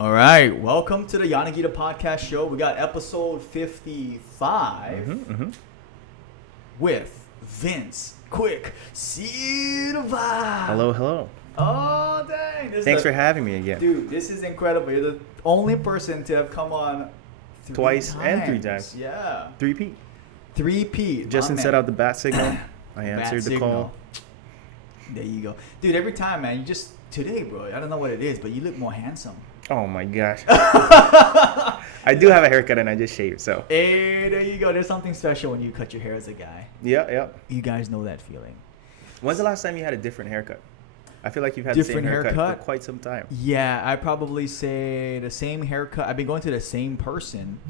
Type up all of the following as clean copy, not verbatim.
All right, welcome to the Yanagida Podcast show. We got episode 55 with Vince Sylva. Hello. Oh, dang. Thanks for having me again. Dude, this is incredible. You're the only person to have come on twice and 3 times. Yeah. Three-peat. Three-peat. Justin set out the bat signal. I answered the call. There you go. Dude, every time, man, today, bro, I don't know what it is, but you look more handsome. Oh my gosh. I do have a haircut and I just shaved, so. Hey, there you go. There's something special when you cut your hair as a guy. Yeah. You guys know that feeling. When's the last time you had a different haircut? I feel like you've had the same haircut for quite some time. Yeah, I probably say the same haircut. I've been going to the same person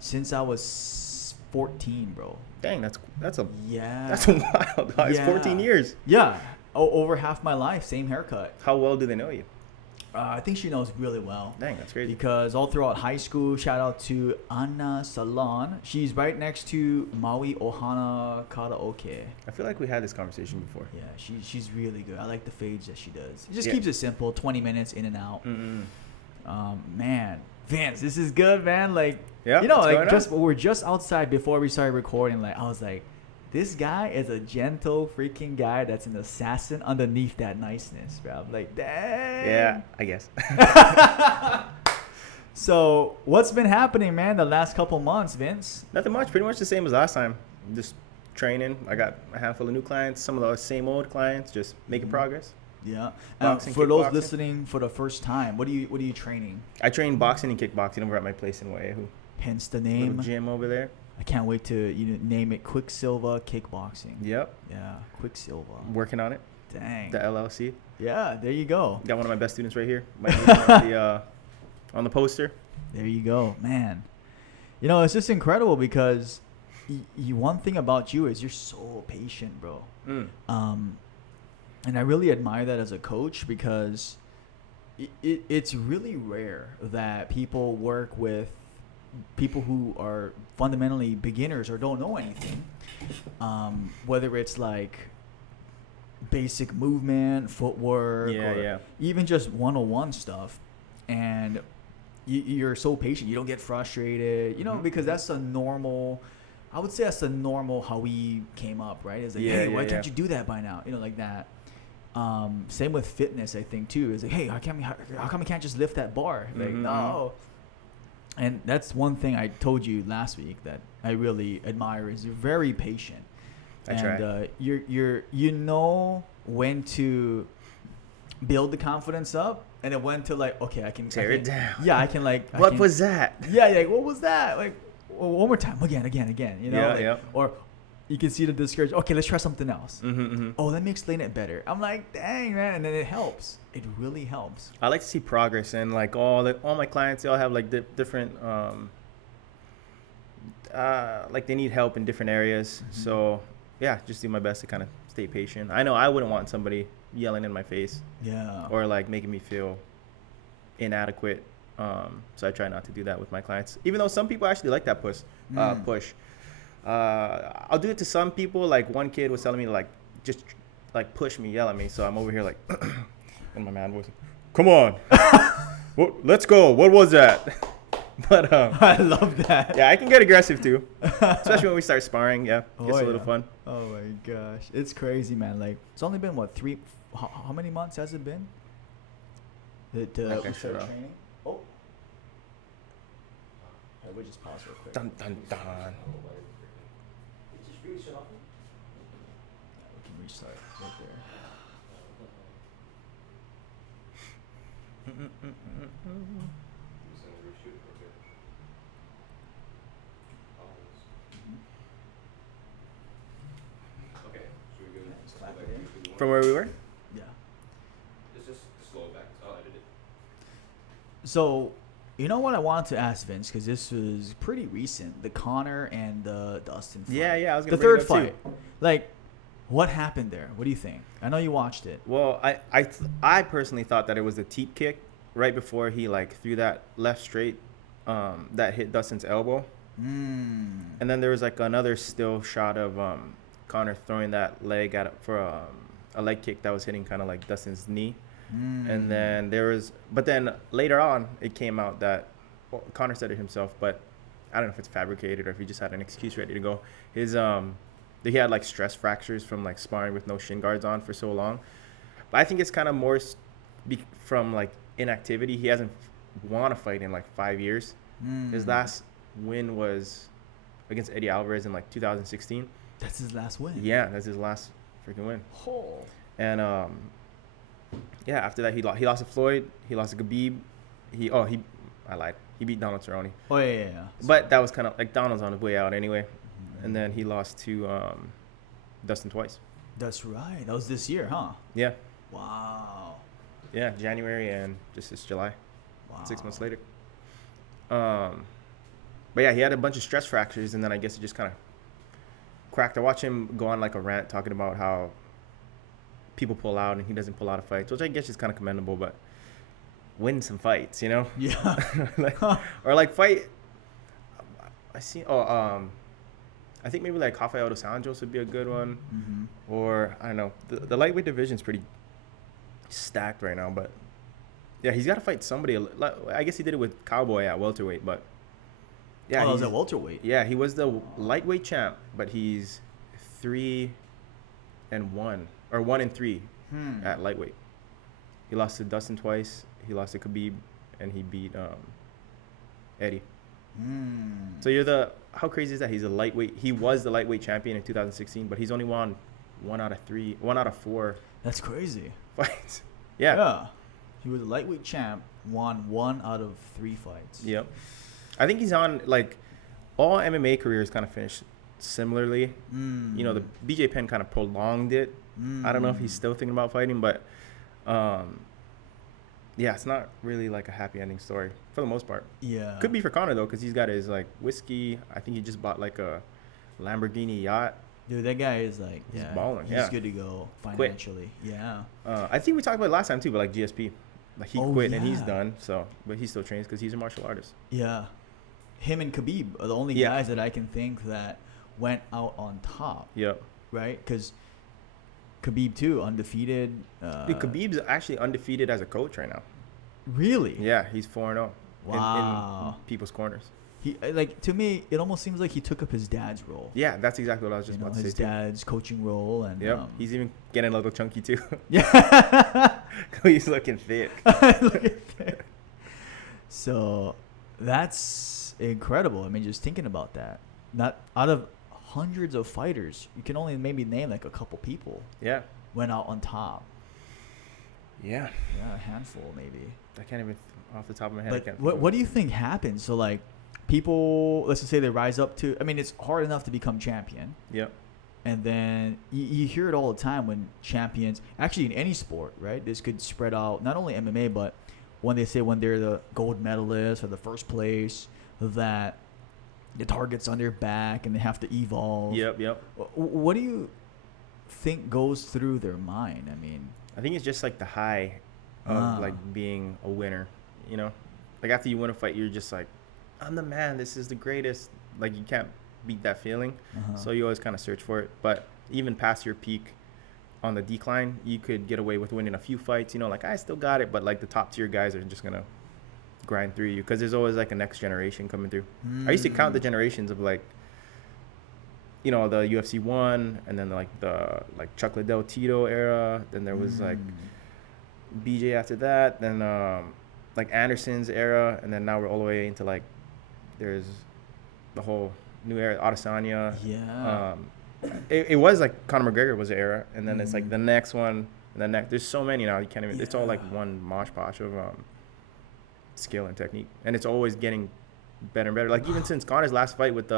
since I was 14, bro. Dang, that's a wild. It's 14 years. Yeah, over half my life, same haircut. How well do they know you? I think she knows really well. Dang, that's crazy. Because all throughout high school, shout out to Anna Salon. She's right next to Maui Ohana Karaoke. I feel like we had this conversation before. Yeah, she's really good. I like the fades that she does. It just keeps it simple, 20 minutes in and out. Man, Vince, this is good, man. Like, we're just outside before we started recording. Like, I was like, this guy is a gentle freaking guy that's an assassin underneath that niceness, bro. I'm like, dang. Yeah, I guess. So, what's been happening, man, the last couple months, Vince? Nothing much. Pretty much the same as last time. Just training. I got a handful of new clients. Some of the same old clients. Just making progress. Yeah. Boxing, for those listening for the first time, what are you training? I train boxing and kickboxing over at my place in Waiahu. Hence the name. Little gym over there. I can't wait to name it Quicksilva Kickboxing. Yep. Yeah, Quicksilva. Working on it. Dang. The LLC. Yeah, there you go. Got one of my best students right here. Might be on the poster. There you go, man. It's just incredible because one thing about you is you're so patient, bro. And I really admire that as a coach because it's really rare that people work with people who are fundamentally beginners or don't know anything, whether it's like basic movement, footwork, or even just 101 stuff, and you're so patient. You don't get frustrated, because that's a normal. I would say that's the normal how we came up, right? It's like, hey, why can't you do that by now? Like that. Same with fitness, I think too. It's like, hey, how come I can't just lift that bar? Like, no. And that's one thing I told you last week that I really admire is you're very patient. I try. You know when to build the confidence up and then when to like, okay, I can tear it down. Yeah, I can like. What was that? Yeah, like what was that? Like one more time, again. Yeah. Or you can see the discouragement. Okay, let's try something else. Oh, let me explain it better. I'm like, dang, man, and then it helps. It really helps. I like to see progress, and like all my clients, they all have like different, like they need help in different areas. So yeah, just do my best to kind of stay patient. I know I wouldn't want somebody yelling in my face, or like making me feel inadequate. So I try not to do that with my clients, even though some people actually like that push. I'll do it to some people. Like one kid was telling me to like just like push me, yell at me. So I'm over here like in my man voice, come on, let's go. What was that? But I love that. Yeah, I can get aggressive too, especially when we start sparring. Yeah, gets a little fun. Oh my gosh, it's crazy, man. Like it's only been what how many months has it been? That we started training. Oh, we just pause real quick. Dun dun dun. We can restart right there. From where we were? Yeah. Just slow it back. I'll edit it. So, you know what I wanted to ask Vince, because this was pretty recent, the Connor and the Dustin fight. Yeah, I was the gonna bring third it up fight. too. Like, what happened there? What do you think? I know you watched it. Well, I personally thought that it was the teep kick right before he like threw that left straight that hit Dustin's elbow. And then there was like another still shot of Connor throwing that leg at for a leg kick that was hitting kind of like Dustin's knee. And then but then later on, it came out that Conor said it himself, but I don't know if it's fabricated or if he just had an excuse ready to go. He had like stress fractures from like sparring with no shin guards on for so long. But I think it's kind of more from like inactivity. He hasn't won a fight in like 5 years. His last win was against Eddie Alvarez in like 2016. That's his last win. Yeah, that's his last freaking win. Oh. And after that he lost to Floyd. He lost to Khabib. I lied. He beat Donald Cerrone. Oh yeah. But that was kind of like Donald's on his way out anyway. And then he lost to Dustin twice. That's right. That was this year, huh? Yeah. Wow. Yeah, January and just this July. Wow. 6 months later. But yeah, he had a bunch of stress fractures, and then I guess it just kind of cracked. I watch him go on like a rant talking about how people pull out and he doesn't pull out of fights, which I guess is kind of commendable, but win some fights, you know? Yeah. Or like fight. I think maybe like Rafael dos Anjos would be a good one. Or I don't know. The lightweight division is pretty stacked right now, but yeah, he's got to fight somebody. I guess he did it with Cowboy at welterweight, but yeah, he was at welterweight. Yeah, he was the lightweight champ, but he's 3-1 or 1-3 at lightweight. He lost to Dustin twice. He lost to Khabib, and he beat Eddie. So how crazy is that? He's a lightweight. He was the lightweight champion in 2016, but he's only won 1 out of 4. That's crazy. Fights. Yeah. He was a lightweight champ, won 1 out of 3 fights. Yep. I think he's on like all MMA careers kind of finished similarly. You know, the BJ Penn kind of prolonged it. I don't know if he's still thinking about fighting, but it's not really like a happy ending story for the most part. Yeah. Could be for Conor though, because he's got his like whiskey. I think he just bought like a Lamborghini yacht. Dude, that guy is like, he's balling. He's good to go financially. Quit. Yeah. I think we talked about it last time too, but like GSP, like he quit and he's done. So, but he still trains because he's a martial artist. Yeah. Him and Khabib are the only guys that I can think that went out on top. Yep. Right? Because Khabib too, undefeated. Dude, Khabib's actually undefeated as a coach right now. Really? Yeah, he's 4-0. Wow. In people's corners. He like, to me, it almost seems like he took up his dad's role. Yeah, that's exactly what I was just about to say. His dad's coaching role, and he's even getting a little chunky too. Yeah. He's looking thick. So that's incredible. I mean, just thinking about that. Not out of hundreds of fighters, you can only maybe name like a couple people. Yeah. Went out on top. Yeah. Yeah, a handful maybe. I can't even off the top of my head. But what do you think happens? So like, people, let's just say they rise up to. I mean, it's hard enough to become champion. Yep. And then you hear it all the time when champions, actually in any sport, right? This could spread out, not only MMA, but when they say when they're the gold medalist or the first place, that the target's on their back and they have to evolve. Yep. What do you think goes through their mind? I mean, I think it's just like the high of like being a winner, you know? Like after you win a fight, you're just like, I'm the man. This is the greatest. Like you can't beat that feeling. So you always kind of search for it. But even past your peak on the decline, you could get away with winning a few fights. You know, like I still got it, but like the top tier guys are just gonna grind through you because there's always like a next generation coming through. I used to count the generations of like, you know, the UFC 1, and then like the like Chuck Liddell Tito era. Then there was like BJ after that. Then like Anderson's era, and then now we're all the way into like there's the whole new era, Adesanya. Yeah. It was like Conor McGregor was the era, and then it's like the next one, and the next. There's so many now you can't even. It's all like one mosh posh of skill and technique, and it's always getting better and better. Like even since Conor's last fight with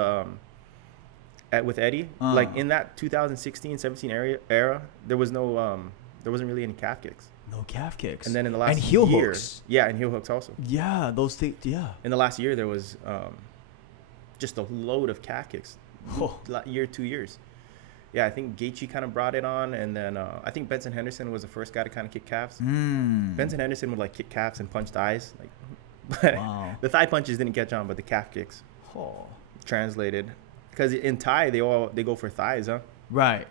with Eddie, like in that 2016-17 era, there was no there wasn't really any calf kicks. No calf kicks. And then in the last and heel year, hooks. Yeah, and heel hooks also. Yeah, those things. Yeah. In the last year, there was just a load of calf kicks. Year, 2 years. Yeah, I think Gaethje kind of brought it on, and then I think Benson Henderson was the first guy to kind of kick calves. Benson Henderson would like kick calves and punch thighs, like. But the thigh punches didn't catch on, but the calf kicks translated. Because in Thai, they go for thighs, huh? Right.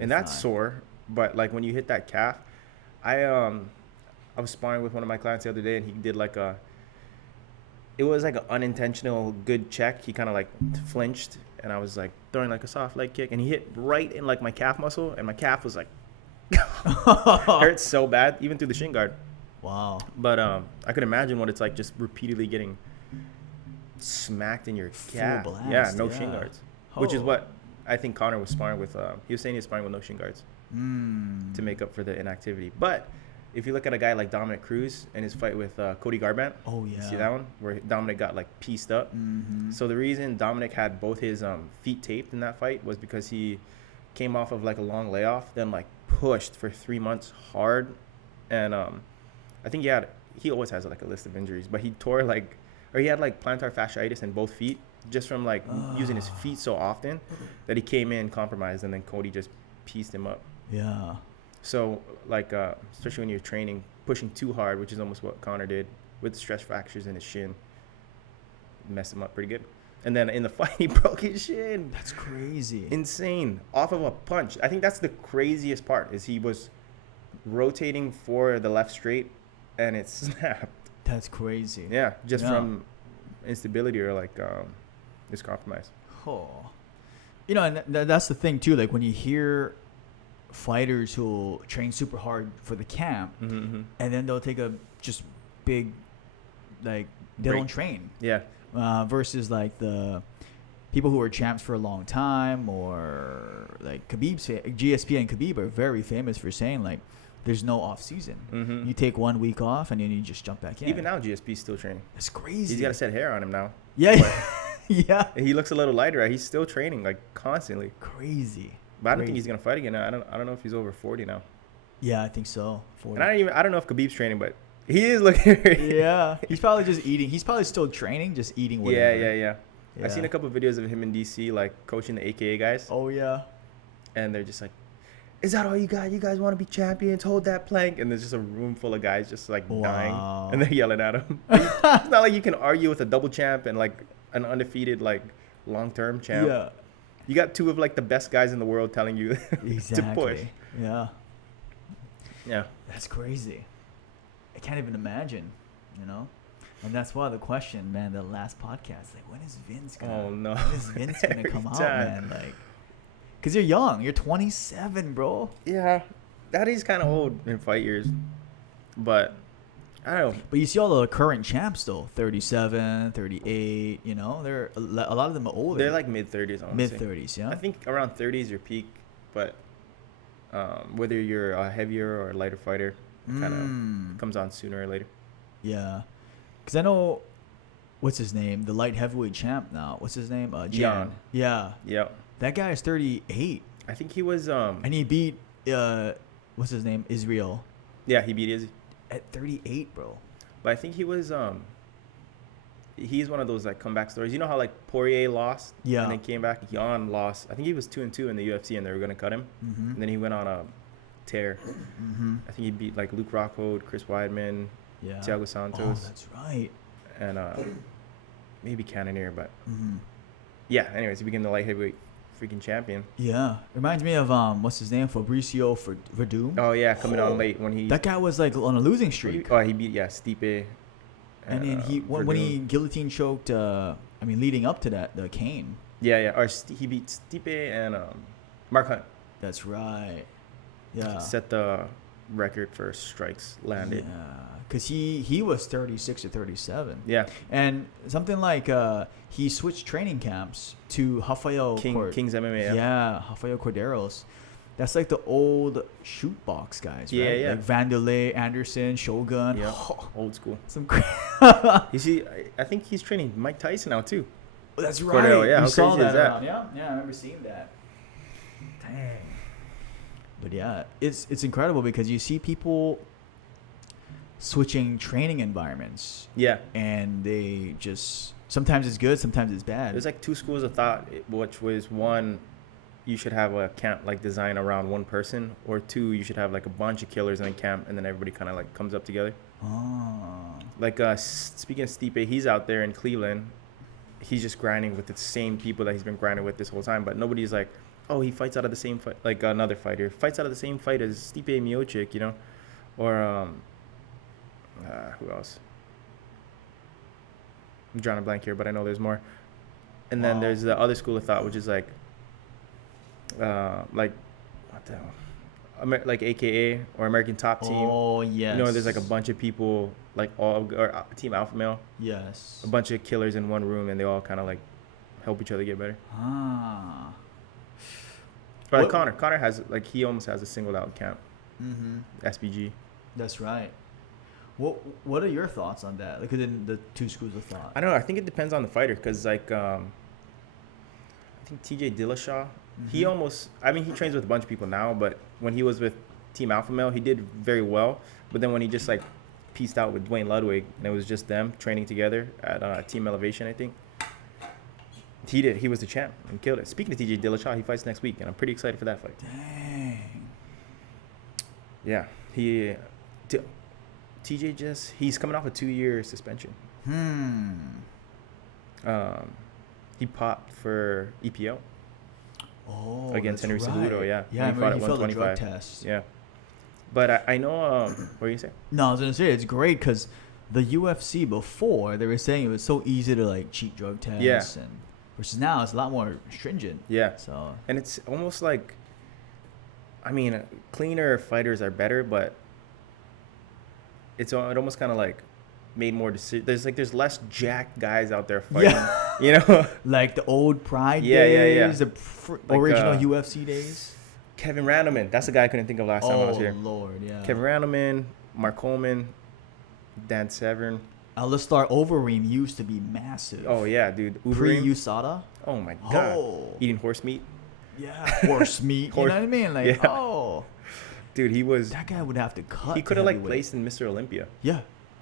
And that's sore. But like when you hit that calf, I I was sparring with one of my clients the other day, and he did like it was like an unintentional good check. He kind of like flinched, and I was like throwing like a soft leg kick, and he hit right in like my calf muscle, and my calf was like hurt so bad, even through the shin guard. Wow. But I could imagine what it's like just repeatedly getting smacked in your calf. Blast, no shin guards, which is what I think Connor was sparring with. He was saying he was sparring with no shin guards to make up for the inactivity. But if you look at a guy like Dominic Cruz and his fight with Cody Garbrandt, you see that one where Dominic got like pieced up. So the reason Dominic had both his feet taped in that fight was because he came off of like a long layoff, then like pushed for 3 months hard, and I think he always has like a list of injuries, but he had like plantar fasciitis in both feet just from like using his feet so often that he came in compromised, and then Cody just pieced him up. Yeah. So like especially when you're training, pushing too hard, which is almost what Connor did with stress fractures in his shin, messed him up pretty good. And then in the fight, he broke his shin. That's crazy. Insane. Off of a punch. I think that's the craziest part, is he was rotating for the left straight, and it snapped. That's crazy. Yeah, just from instability or like this compromise. Oh. You know, and that's the thing, too. Like, when you hear fighters who train super hard for the camp, and then they'll take a just big, like, they don't train. Yeah. Versus like the people who are champs for a long time, or like GSP and Khabib are very famous for saying like there's no off season. You take 1 week off and then you just jump back in. Even now GSP's still training. That's crazy. He's got a set hair on him now. Yeah. Yeah. He looks a little lighter. He's still training like constantly. Crazy. But I don't think he's gonna fight again. I don't know if he's over 40 now. Yeah, I think so. 40. And I don't know if Khabib's training, but he is looking. Yeah, he's probably just eating. He's probably still training, just eating whatever. Yeah. I've seen a couple of videos of him in DC, like coaching the AKA guys. Oh yeah. And they're just like, "Is that all you got? You guys want to be champions? Hold that plank!" And there's just a room full of guys just like dying, and they're yelling at him. It's not like you can argue with a double champ and like an undefeated like long-term champ. Yeah. You got two of like the best guys in the world telling you to push. Yeah. Yeah. That's crazy. I can't even imagine, you know? And that's why the question, man, the last podcast, like, when is Vince gonna come out, man? Like, because you're young. You're 27, bro. Yeah. That is kind of old in fight years. But, I don't know. But you see all the current champs, though. 37, 38, you know? A lot of them are older. They're like mid-30s, honestly. Mid-30s, yeah? I think around 30 is your peak. But whether you're a heavier or a lighter fighter, kind of comes on sooner or later. Yeah. Because I know, what's his name? The light heavyweight champ now. What's his name? Jan. Yeah. Yep. That guy is 38. I think he was... and he beat, what's his name? Israel. Yeah, he beat Izzy. At 38, bro. But I think he was... he's one of those like comeback stories. You know how like Poirier lost? Yeah. And then came back. Jan lost. I think he was 2-2 in the UFC, and they were going to cut him. And then he went on a tear. I think he beat like Luke Rockhold, Chris Weidman, Thiago Santos. Oh, that's right. And maybe Cannonier, but yeah. Anyways, he became the light heavyweight freaking champion. Yeah, reminds me of what's his name, Fabricio Verdum. Oh yeah, coming on late when he. That guy was like on a losing streak. He beat Stipe. And then when he guillotine choked. Leading up to that, the Kane. Yeah. Or he beat Stipe and Mark Hunt. That's right. Yeah. Set the record for strikes landed. Yeah, because he was 36 or 37. Yeah. And something like he switched training camps to Rafael King's MMA. Yeah, Rafael Corderos. That's like the old shoot box guys, right? Yeah. Like Vanderlei, Anderson, Shogun. Yeah. Old school. You see, I think he's training Mike Tyson now too. Oh, that's right. Cordero, yeah. You How saw crazy is that? Yeah, I remember seeing that. Dang. But yeah, it's incredible because you see people switching training environments. Yeah. And they just sometimes it's good, sometimes it's bad. There's like two schools of thought, which was one, you should have a camp like design around one person, or two, you should have like a bunch of killers in a camp and then everybody kind of like comes up together. Oh. Like speaking of Stipe, he's out there in Cleveland. He's just grinding with the same people that he's been grinding with this whole time, but nobody's like, oh, he fights out of the same fight, like another fighter fights out of the same fight as Stipe Miocic, you know, or Who else? I'm drawing a blank here, but I know there's more. And then there's the other school of thought, which is like what the hell? Like AKA or American Top Team. Oh, yes. You know, there's like a bunch of people, like or Team Alpha Male. Yes. A bunch of killers in one room, and they all kind of like help each other get better. Ah. But like Connor has, like, he almost has a singled out camp. Mm-hmm. SBG. That's right. What are your thoughts on that? Like, in the two schools of thought. I don't know. I think it depends on the fighter, because like I think TJ Dillashaw, he almost, I mean, he trains with a bunch of people now, but when he was with Team Alpha Male, he did very well. But then when he just like pieced out with Dwayne Ludwig, and it was just them training together at Team Elevation, I think. He was the champ and killed it. Speaking of TJ Dillashaw, he fights next week, and I'm pretty excited for that fight. Dang. Yeah, TJ he's coming off a 2-year suspension. He popped for EPO. Oh, against Henry Cejudo, yeah. Yeah, he fought at he failed the 125. drug test. Yeah, but I know. What are you saying? No, I was gonna say it's great because the UFC before they were saying it was so easy to like cheat drug tests, and versus now it's a lot more stringent. Yeah. So and it's almost like, I mean, cleaner fighters are better, but it almost kind of like made more decisions. There's less jacked guys out there fighting. Yeah. You know, like the old Pride days, the like, original UFC days. Kevin Randleman, that's the guy I couldn't think of last time I was here. Oh Lord, yeah. Kevin Randleman, Mark Coleman, Dan Severn. Alistar Overeem used to be massive. Oh yeah, dude. Pre-USADA. Oh my god. Oh. Eating horse meat. Yeah, horse meat. You know what I mean? Like, Dude, he was. That guy would have to cut. He could have like placed in Mr. Olympia. Yeah,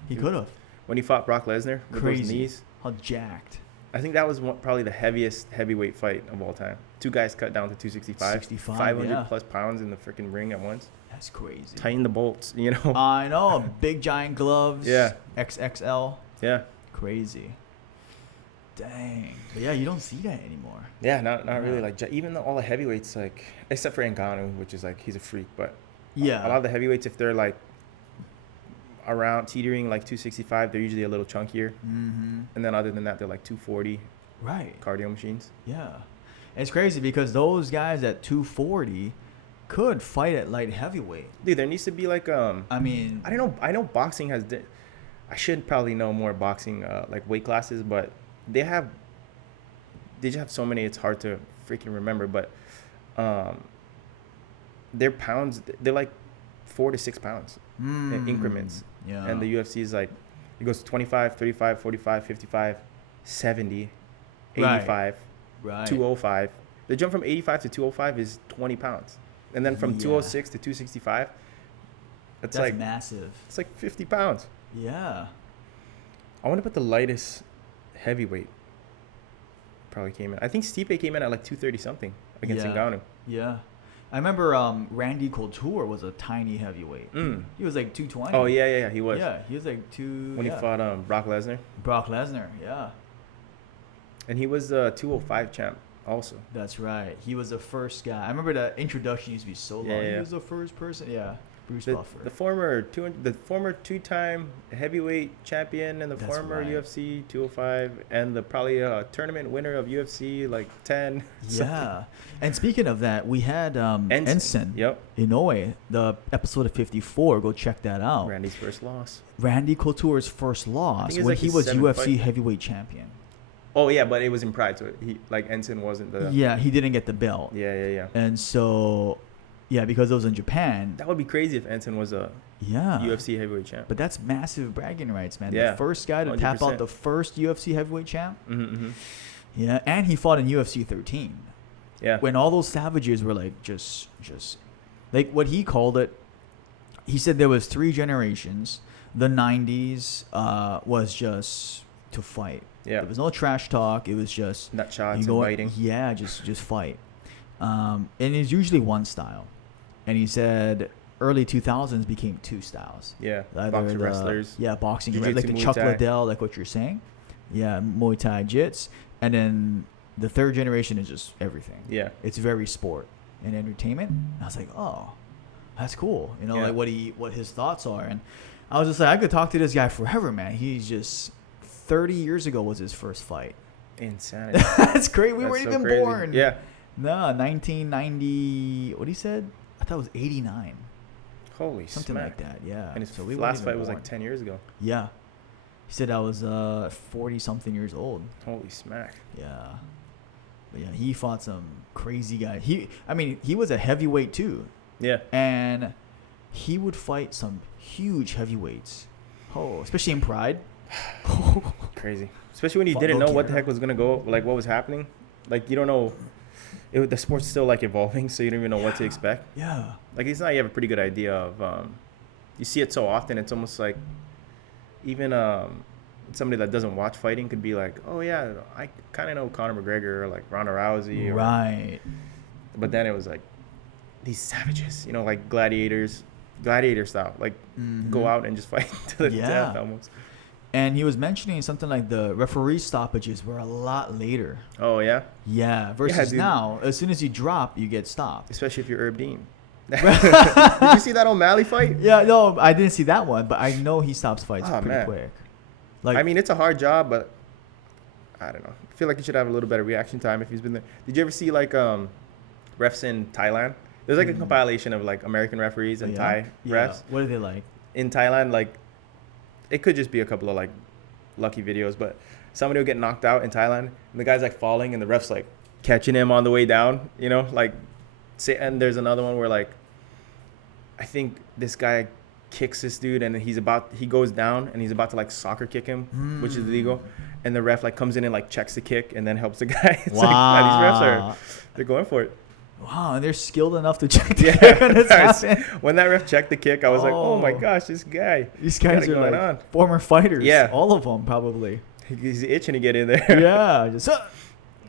he could have. When he fought Brock Lesnar with those knees. How jacked. I think that was probably the heaviest heavyweight fight of all time. Two guys cut down to 265. 500 plus pounds in the freaking ring at once. That's crazy. Tighten the bolts, you know. I know. Big giant gloves. Yeah. XXL. Yeah. Crazy. Dang. But yeah, you don't see that anymore. Yeah, not really. Like, even all the heavyweights, like, except for Ngannou, which is like, he's a freak, but yeah, a lot of the heavyweights, if they're like around teetering like 265, they're usually a little chunkier. And then other than that, they're like 240. Right. Cardio machines. Yeah. And it's crazy because those guys at 240 could fight at light heavyweight. Dude, there needs to be like I mean, I don't know. I know boxing has. I should probably know more boxing like weight classes, but they just have so many. It's hard to freaking remember. But their pounds, they're like 4 to 6 pounds in increments. Yeah. And the UFC is like, it goes 25, 35, 45, 55, 70, 85, right. 205. The jump from 85 to 205 is 20 pounds. And then from 206 to 265, that's like massive. It's like 50 pounds. Yeah. I want to put the lightest heavyweight. Probably came in. I think Stipe came in at like 230 something against Ngannou. Yeah. I remember Randy Couture was a tiny heavyweight. He was like 220. Oh, yeah, he was. Yeah, he was like When he fought Brock Lesnar. Brock Lesnar, yeah. And he was the 205 champ also. That's right. He was the first guy. I remember the introduction used to be so long. He was the first person. Yeah. Bruce Buffer. The former two-time heavyweight champion and the former UFC 205 and the probably tournament winner of UFC like 10. Yeah. And speaking of that, we had Ensign Inoue, the episode of 54. Go check that out. Randy's first loss. Randy Couture's first loss when he was UFC heavyweight champion. Oh yeah, but it was in Pride, so he like Ensign wasn't the. Yeah, he didn't get the belt. Yeah. And so. Yeah, because it was in Japan. That would be crazy if Ensign was a UFC heavyweight champ. But that's massive bragging rights, man. Yeah, the first guy to 100%. Tap out the first UFC heavyweight champ. Yeah, and he fought in UFC 13. Yeah. When all those savages were like just like what he called it. He said there was 3 generations. The 90s was just to fight. Yeah. There was no trash talk. It was just nut shots and fighting. Yeah, just fight. And it's usually one style. And he said early 2000s became 2 styles. Yeah, boxing wrestlers. Yeah, boxing, like the Chuck Liddell, like what you're saying. Yeah, Muay Thai Jits. And then the 3rd generation is just everything. Yeah. It's very sport and entertainment. And I was like, oh, that's cool. You know, like what his thoughts are. And I was just like, I could talk to this guy forever, man. He's just 30 years ago was his first fight. Insanity. That's great. We weren't so even crazy. born. Yeah. No, 1990. What he said? I thought it was 89. Holy something smack. like that. Yeah. And his so we last fight born. was like 10 years ago. Yeah. He said I was 40 something years old. Holy smack. Yeah. But yeah, he fought some crazy guy. He was a heavyweight too. Yeah. And he would fight some huge heavyweights. Oh, especially in Pride. Crazy. Especially when you didn't know what the heck was going to go, like what was happening. Like you don't know. The sport's still like evolving, so you don't even know what to expect. Yeah. Like it's not you have a pretty good idea of. You see it so often, it's almost like even somebody that doesn't watch fighting could be like, oh yeah, I kind of know Conor McGregor or like Ronda Rousey. Right. But then it was like these savages, like gladiator style, like go out and just fight to the death almost. And he was mentioning something like the referee stoppages were a lot later. Oh, yeah? Yeah. Versus now, as soon as you drop, you get stopped. Especially if you're Herb Dean. Did you see that O'Malley fight? Yeah, no, I didn't see that one, but I know he stops fights pretty quick. Like, I mean, it's a hard job, but I don't know. I feel like he should have a little better reaction time if he's been there. Did you ever see, like, refs in Thailand? There's, like, a compilation of, like, American referees and Thai refs. What are they like? In Thailand, like, it could just be a couple of, like, lucky videos, but somebody will get knocked out in Thailand, and the guy's, like, falling, and the ref's, like, catching him on the way down, like, and there's another one where, like, I think this guy kicks this dude, and he goes down, and he's about to, like, soccer kick him, which is illegal, and the ref, like, comes in and, like, checks the kick and then helps the guy. It's like, man, these refs they're going for it. Wow, and they're skilled enough to check the kick when it's happening. When that ref checked the kick, I was like, oh my gosh, this guy. These guys are like former fighters. Yeah. All of them, probably. He's itching to get in there. Yeah. Just,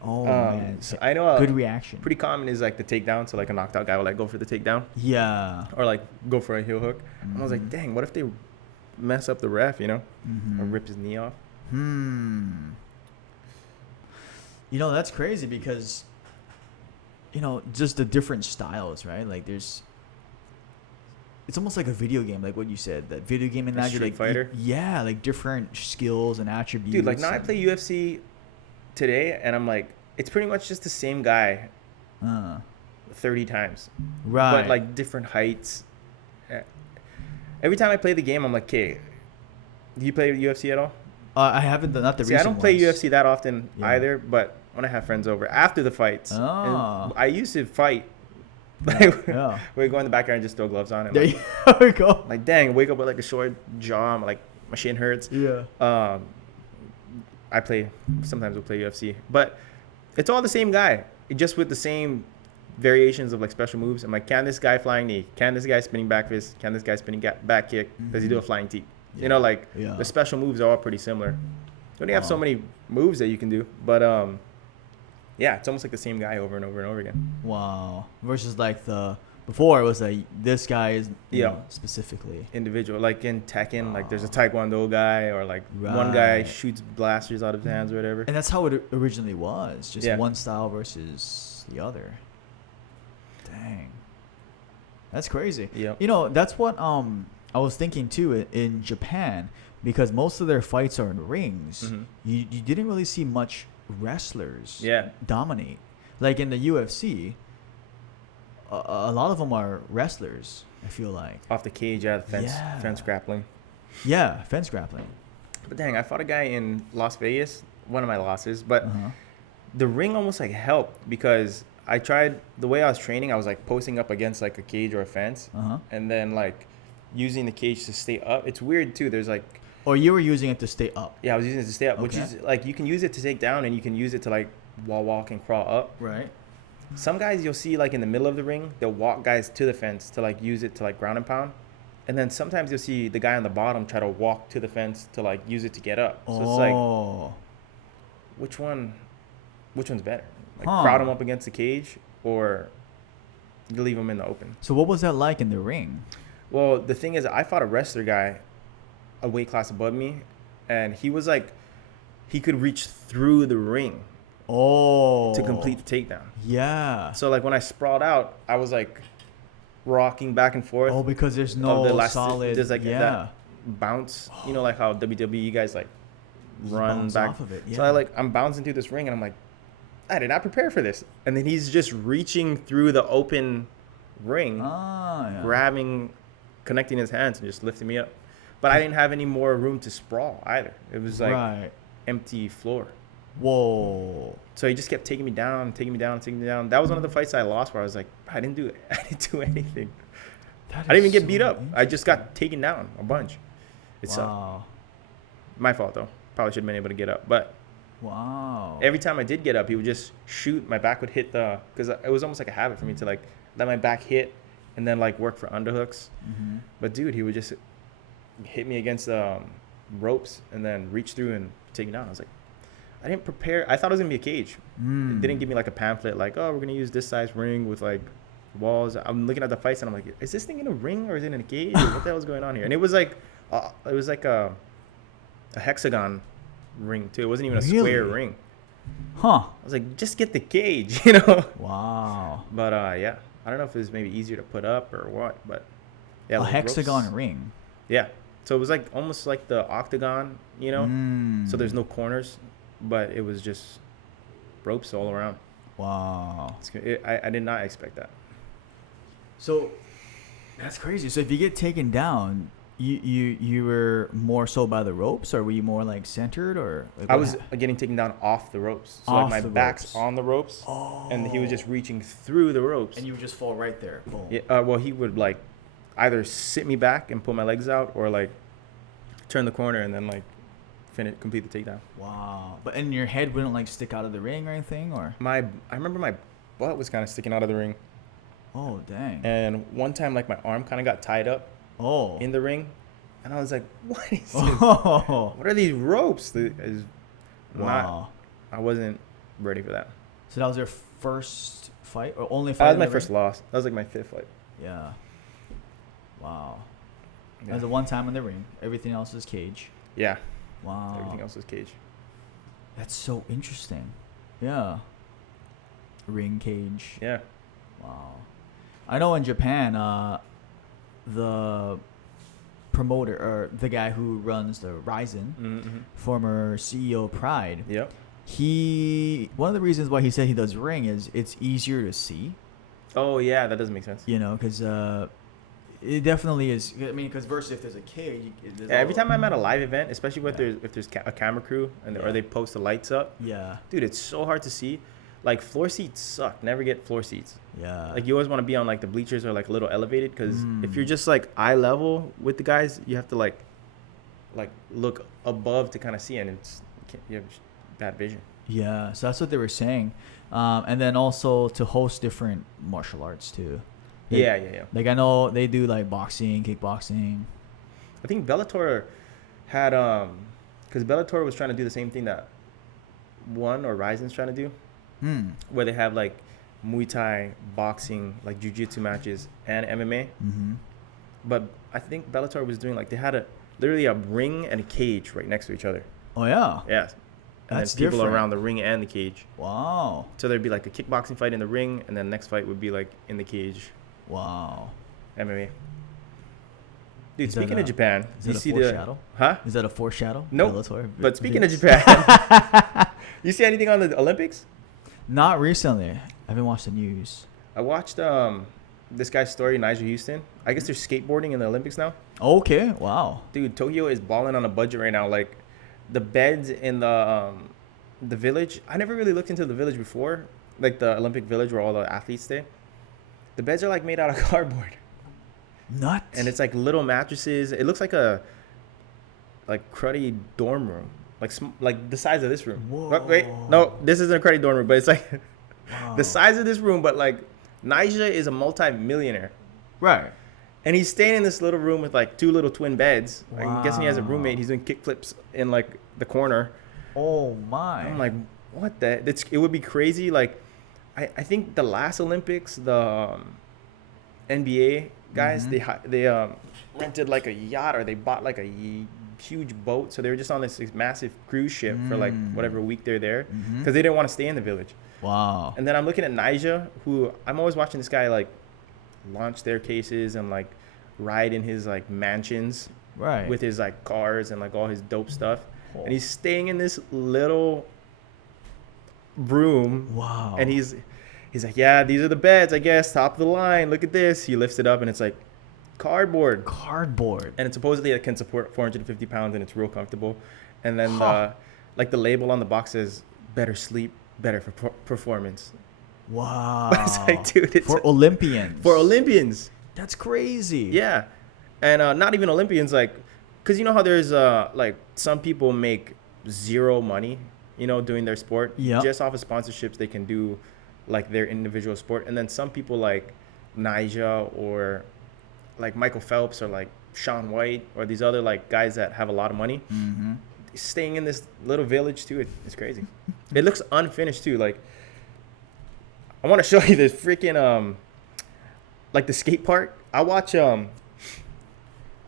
man. So I know good reaction. Pretty common is like the takedown. So like a knocked out guy will like go for the takedown. Yeah. Or like go for a heel hook. And I was like, dang, what if they mess up the ref, or rip his knee off? That's crazy because just the different styles, right? Like it's almost like a video game, like what you said, that video game and now you're like fighter. Yeah, like different skills and attributes. Dude, like now I play UFC today and I'm like, it's pretty much just the same guy 30 times. Right. But like different heights. Every time I play the game, I'm like, okay, do you play UFC at all? I haven't done, not the recent I don't play ones. UFC that often either, but when I have friends over after the fights, and I used to fight. We go in the backyard and just throw gloves on. And there you go. Like, dang, wake up with like a short jaw. Like, my shin hurts. Yeah. Sometimes we'll play UFC. But it's all the same guy, just with the same variations of like special moves. I'm like, can this guy flying knee? Can this guy spinning back fist? Can this guy spinning back kick? Does he do a flying T? Yeah. The special moves are all pretty similar. You only have so many moves that you can do. But, yeah, it's almost like the same guy over and over and over again. Wow. Versus like before it was like this guy is specifically individual. Like in Tekken, like there's a Taekwondo guy or like one guy shoots blasters out of his hands or whatever. And that's how it originally was. Just one style versus the other. Dang. That's crazy. Yeah. That's what I was thinking too in Japan, because most of their fights are in rings. Mm-hmm. You didn't really see much wrestlers dominate. Like in the UFC, a lot of them are wrestlers, I feel like. Off the cage, fence grappling. Yeah, fence grappling. But dang, I fought a guy in Las Vegas, one of my losses, but the ring almost like helped because I tried, the way I was training, I was like posting up against like a cage or a fence and then like using the cage to stay up. It's weird too. There's like, or you were using it to stay up. Yeah, I was using it to stay up, which is like you can use it to take down and you can use it to like wall walk and crawl up. Right. Some guys you'll see like in the middle of the ring, they'll walk guys to the fence to like use it to like ground and pound. And then sometimes you'll see the guy on the bottom try to walk to the fence to like use it to get up. So it's like, which one's better? Like crowd him up against the cage or you leave him in the open. So what was that like in the ring? Well, the thing is, I fought a wrestler guy a weight class above me, and he was like, he could reach through the ring to complete the takedown. Yeah. So like when I sprawled out, I was like rocking back and forth. Oh, because there's no solid. There's like that bounce. You know, like how WWE guys like run back. Off of it. Yeah. So I'm bouncing through this ring, and I'm like, I did not prepare for this. And then he's just reaching through the open ring, grabbing, connecting his hands, and just lifting me up. But I didn't have any more room to sprawl either. It was like empty floor. Whoa. So he just kept taking me down. That was one of the fights I lost where I was like, I didn't do anything. I didn't even get beat up. I just got taken down a bunch. It sucked. My fault, though. Probably should have been able to get up. But every time I did get up, he would just shoot. My back would hit because it was almost like a habit for me to like let my back hit and then like work for underhooks. Mm-hmm. But dude, he would just hit me against the ropes and then reach through and take me down. I was like, I didn't prepare. I thought it was going to be a cage. It didn't give me like a pamphlet like, oh, we're going to use this size ring with like walls. I'm looking at the fights and I'm like, is this thing in a ring or is it in a cage? What the hell is going on here? And it was like a hexagon ring too. It wasn't even a square ring. Huh. I was like, just get the cage, you know? Wow. But yeah, I don't know if it was maybe easier to put up or what, but yeah. A hexagon ring. Yeah. So it was like almost like the octagon, you know? So there's no corners, but it was just ropes all around. Wow. I did not expect that. So that's crazy. So if you get taken down, you were more so by the ropes, or were you more like centered, or like I was getting taken down off the ropes. So off like my back's on the ropes, and he was just reaching through the ropes. And you would just fall right there. Boom. Yeah. Well, he would like either sit me back and pull my legs out, or like turn the corner and then like complete the takedown. Wow. But and your head wouldn't like stick out of the ring or anything, or? I remember my butt was kind of sticking out of the ring. Oh dang. And one time like my arm kind of got tied up. In the ring, and I was like, "What is this? What are these ropes?" Wow. I wasn't ready for that. So that was your first fight, or only fight? That was my first loss. That was like my 5th fight. Yeah. Wow. Yeah. That was the one time in the ring. Everything else is cage. Yeah. Wow. Everything else is cage. That's so interesting. Yeah. Ring, cage. Yeah. Wow. I know in Japan, the promoter, or the guy who runs the Ryzen, former CEO of Pride. Yep. One of the reasons why he said he does ring is it's easier to see. Oh yeah, that doesn't make sense. You know, because it definitely is. I mean, because versus if there's a cage. Every time I'm at a live event, especially if there's a camera crew or they post the lights up. Yeah. Dude, it's so hard to see. Like floor seats suck. Never get floor seats. Yeah. Like you always want to be on like the bleachers or like a little elevated, because if you're just like eye level with the guys, you have to like look above to kind of see, and you have bad vision. Yeah. So that's what they were saying, and then also to host different martial arts too. Yeah. Like I know they do like boxing, kickboxing. I think Bellator had because Bellator was trying to do the same thing that Ryzen's trying to do. Where they have like Muay Thai, boxing, like jiu-jitsu matches, and MMA. But I think Bellator was doing like they had literally a ring and a cage right next to each other. Oh yeah. Yeah. And that's then people different. around the ring and the cage. Wow. So there'd be like a kickboxing fight in the ring, and then the next fight would be like in the cage. Wow. MMA. Dude, speaking of Japan, you see the Is that a foreshadow? Nope. Bellator, but speaking of Japan, you see anything on the Olympics? Not recently. I haven't watched the news. I watched this guy's story, Nigel Houston. I guess they're skateboarding in the Olympics now. Okay. Wow. Dude, Tokyo is balling on a budget right now. Like the beds in the village. I never really looked into the village before, like the Olympic village where all the athletes stay. The beds are like made out of cardboard. Nuts. And it's like little mattresses. It looks like a cruddy dorm room. Like the size of this room. Whoa. Wait, no, this isn't a cruddy dorm room, but it's like the size of this room, but like Nigel is a multi-millionaire. Right. And he's staying in this little room with like 2 little twin beds. Wow. I'm guessing he has a roommate. He's doing kickflips in like the corner. Oh my. I'm like, what the? It would be crazy. Like, I think the last Olympics, the NBA guys, they rented like a yacht, or they bought like a huge boat. So they were just on this massive cruise ship for like whatever week they're there, because they didn't want to stay in the village. Wow. And then I'm looking at Nigel, who I'm always watching this guy like launch staircases and like ride in his like mansions Right. With his like cars and like all his dope stuff. And he's staying in this little room. Wow. And he's like, yeah, these are the beds, I guess, top of the line. Look at this. He lifts it up and it's like cardboard. And it supposedly it can support 450 pounds and it's real comfortable. And then the label on the box says better sleep, better for performance. Wow. It's like, dude, it's for Olympians. For Olympians. That's crazy. Yeah. And not even Olympians, like, because you know how there's like some people make zero money, you know, doing their sport. Yeah. Just off of sponsorships, they can do like their individual sport. And then some people like Nyjah or like Michael Phelps or like Shaun White or these other like guys that have a lot of money, staying in this little village too. It's crazy. It looks unfinished too. Like, I want to show you this freaking like the skate park. I watch I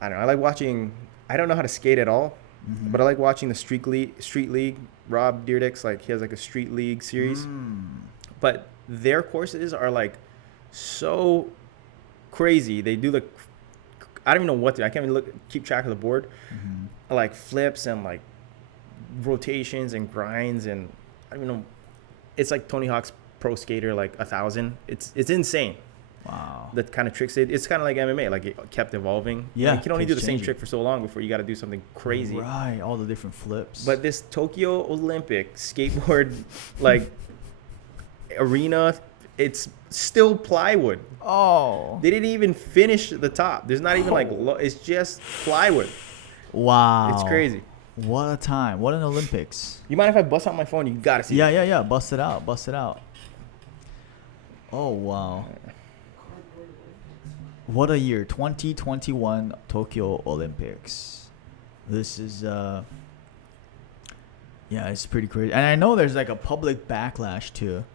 don't know. I like watching. I don't know how to skate at all, but I like watching the Street League. Rob Dyrdek's like he has like a Street League series, but their courses are like so crazy. They do I don't even know what to. I can't even keep track of the board. Like flips and like rotations and grinds and I don't even know. It's like Tony Hawk's Pro Skater like 1000. It's insane. Wow. The kind of tricks it's kind of like MMA. Like it kept evolving. Yeah. You can only do the same trick for so long before you got to do something crazy. Right. All the different flips. But this Tokyo Olympic skateboard like arena, it's still plywood. Oh. They didn't even finish the top. There's not even like it's just plywood. Wow. It's crazy. What a time. What an Olympics. You mind if I bust out my phone? You gotta see. Yeah. Bust it out. Oh wow. What a year. 2021 Tokyo Olympics. This is it's pretty crazy. And I know there's like a public backlash to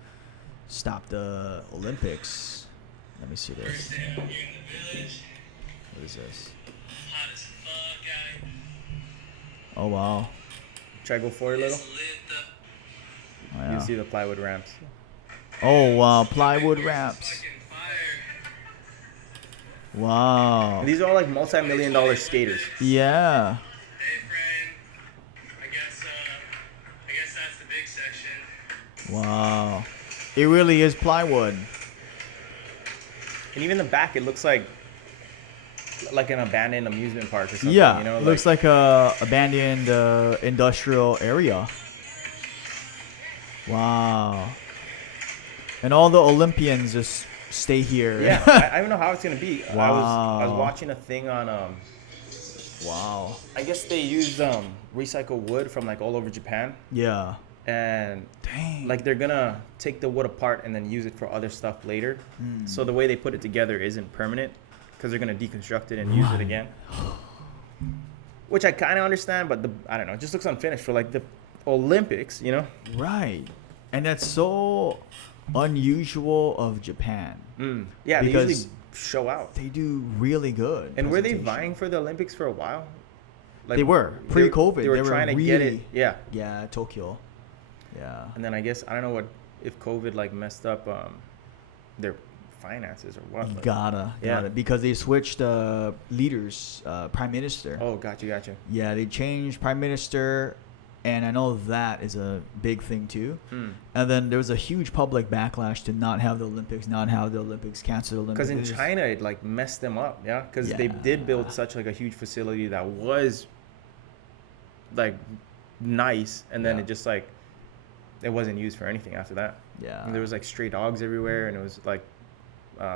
stop the Olympics. Let me see this. What is this? Oh wow. Try to go forward a little. Oh, yeah. You see the plywood ramps. Oh wow, plywood ramps. Wow. And these are all like multi-million-dollar skaters. Yeah. Hey, friend. I guess that's the big section. Wow. It really is plywood. And even the back, it looks like an abandoned amusement park or something. Yeah, you know, looks like a abandoned industrial area. Wow. And all the Olympians just stay here. Yeah, I don't know how it's gonna be. Wow. I was watching a thing on Wow. I guess they used recycled wood from like all over Japan. Yeah. And dang, like they're gonna take the wood apart and then use it for other stuff later. So the way they put it together isn't permanent because they're gonna deconstruct it and use it again. Which I kind of understand, but I don't know, it just looks unfinished for like the Olympics, you know? Right. And that's so unusual of Japan. Yeah, they because usually show out. They do really good. And were they vying for the Olympics for a while? Like, they were pre-COVID. They were trying to get it. Yeah. Yeah, Tokyo. Yeah. And then I guess I don't know if COVID like messed up their finances or what. Gotta because they switched leaders, prime minister. Oh, gotcha. Yeah, they changed prime minister, and I know that is a big thing too. And then there was a huge public backlash to not have the Olympics, cancel the Olympics. Because in China it like messed them up, yeah. Because they did build such like a huge facility that was like nice, and then it just like it wasn't used for anything after that. Yeah. And there was like stray dogs everywhere, and it was like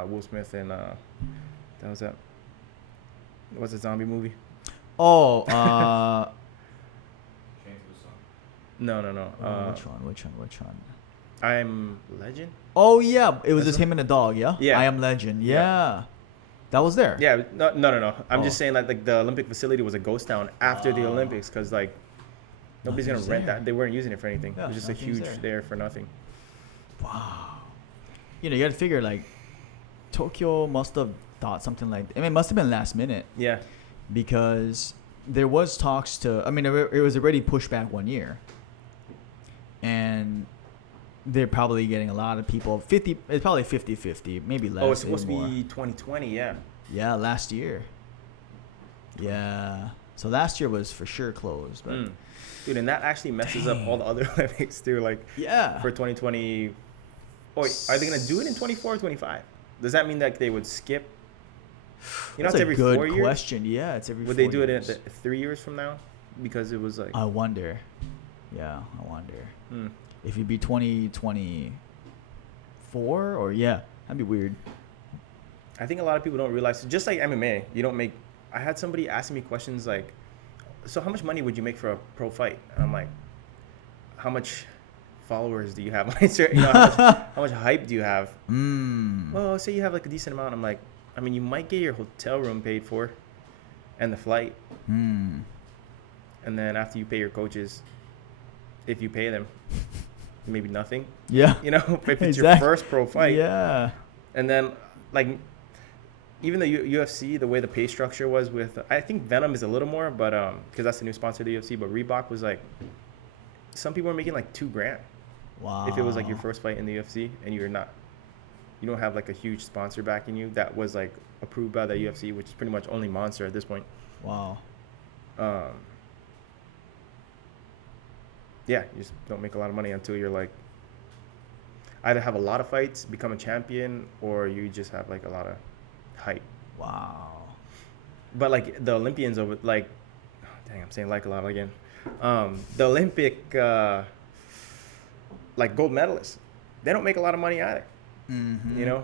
Will Smith and what's the zombie movie? Oh, No. which one? I'm Legend? Oh yeah, it was just him and the dog. Yeah. Yeah. I Am Legend. Yeah. That was there. Yeah. No. I'm just saying that like the Olympic facility was a ghost town after the Olympics because like nobody's gonna rent that. They weren't using it for anything. Yeah, it was just a huge there for nothing. Wow. You know, you got to figure like Tokyo must have thought something like. I mean, it must have been last minute. Yeah. Because there was talks to. I mean, it was already pushed back 1 year. And they're probably getting a lot of people. It's probably 50-50, maybe less. Oh, it's supposed to be 2020, yeah. Yeah, last year. Yeah. So last year was for sure closed. But dude, and that actually messes up all the other Olympics too. Like for 2020. Oh, wait, are they gonna do it in 24 or 25? Does that mean that they would skip? You know, That's it's every 4 years. Good question. Yeah, it's every. Would 4 they do years. it in 3 years from now? Because it was like. I wonder. Yeah, I wonder. If it'd be 2024 or that'd be weird. I think a lot of people don't realize, just like MMA, you don't make. I had somebody asking me questions like, so how much money would you make for a pro fight? And I'm like, how much followers do you have on Instagram? You know, how much hype do you have? Well, say you have like a decent amount. I'm like, I mean, you might get your hotel room paid for and the flight. And then after you pay your coaches, if you pay them, maybe nothing. Yeah. You know, if it's your first pro fight. Yeah. And then, like, even the UFC, the way the pay structure was with, I think Venom is a little more, but because that's the new sponsor of the UFC. But Reebok was like, some people are making like $2,000. Wow. If it was like your first fight in the UFC and you don't have like a huge sponsor backing you that was like approved by the UFC, which is pretty much only Monster at this point. Wow. Yeah, you just don't make a lot of money until you're like either have a lot of fights, become a champion, or you just have like a lot of hype. Wow. But like the Olympians over, like, dang, I'm saying like a lot again. The Olympic like gold medalists, they don't make a lot of money either. You know,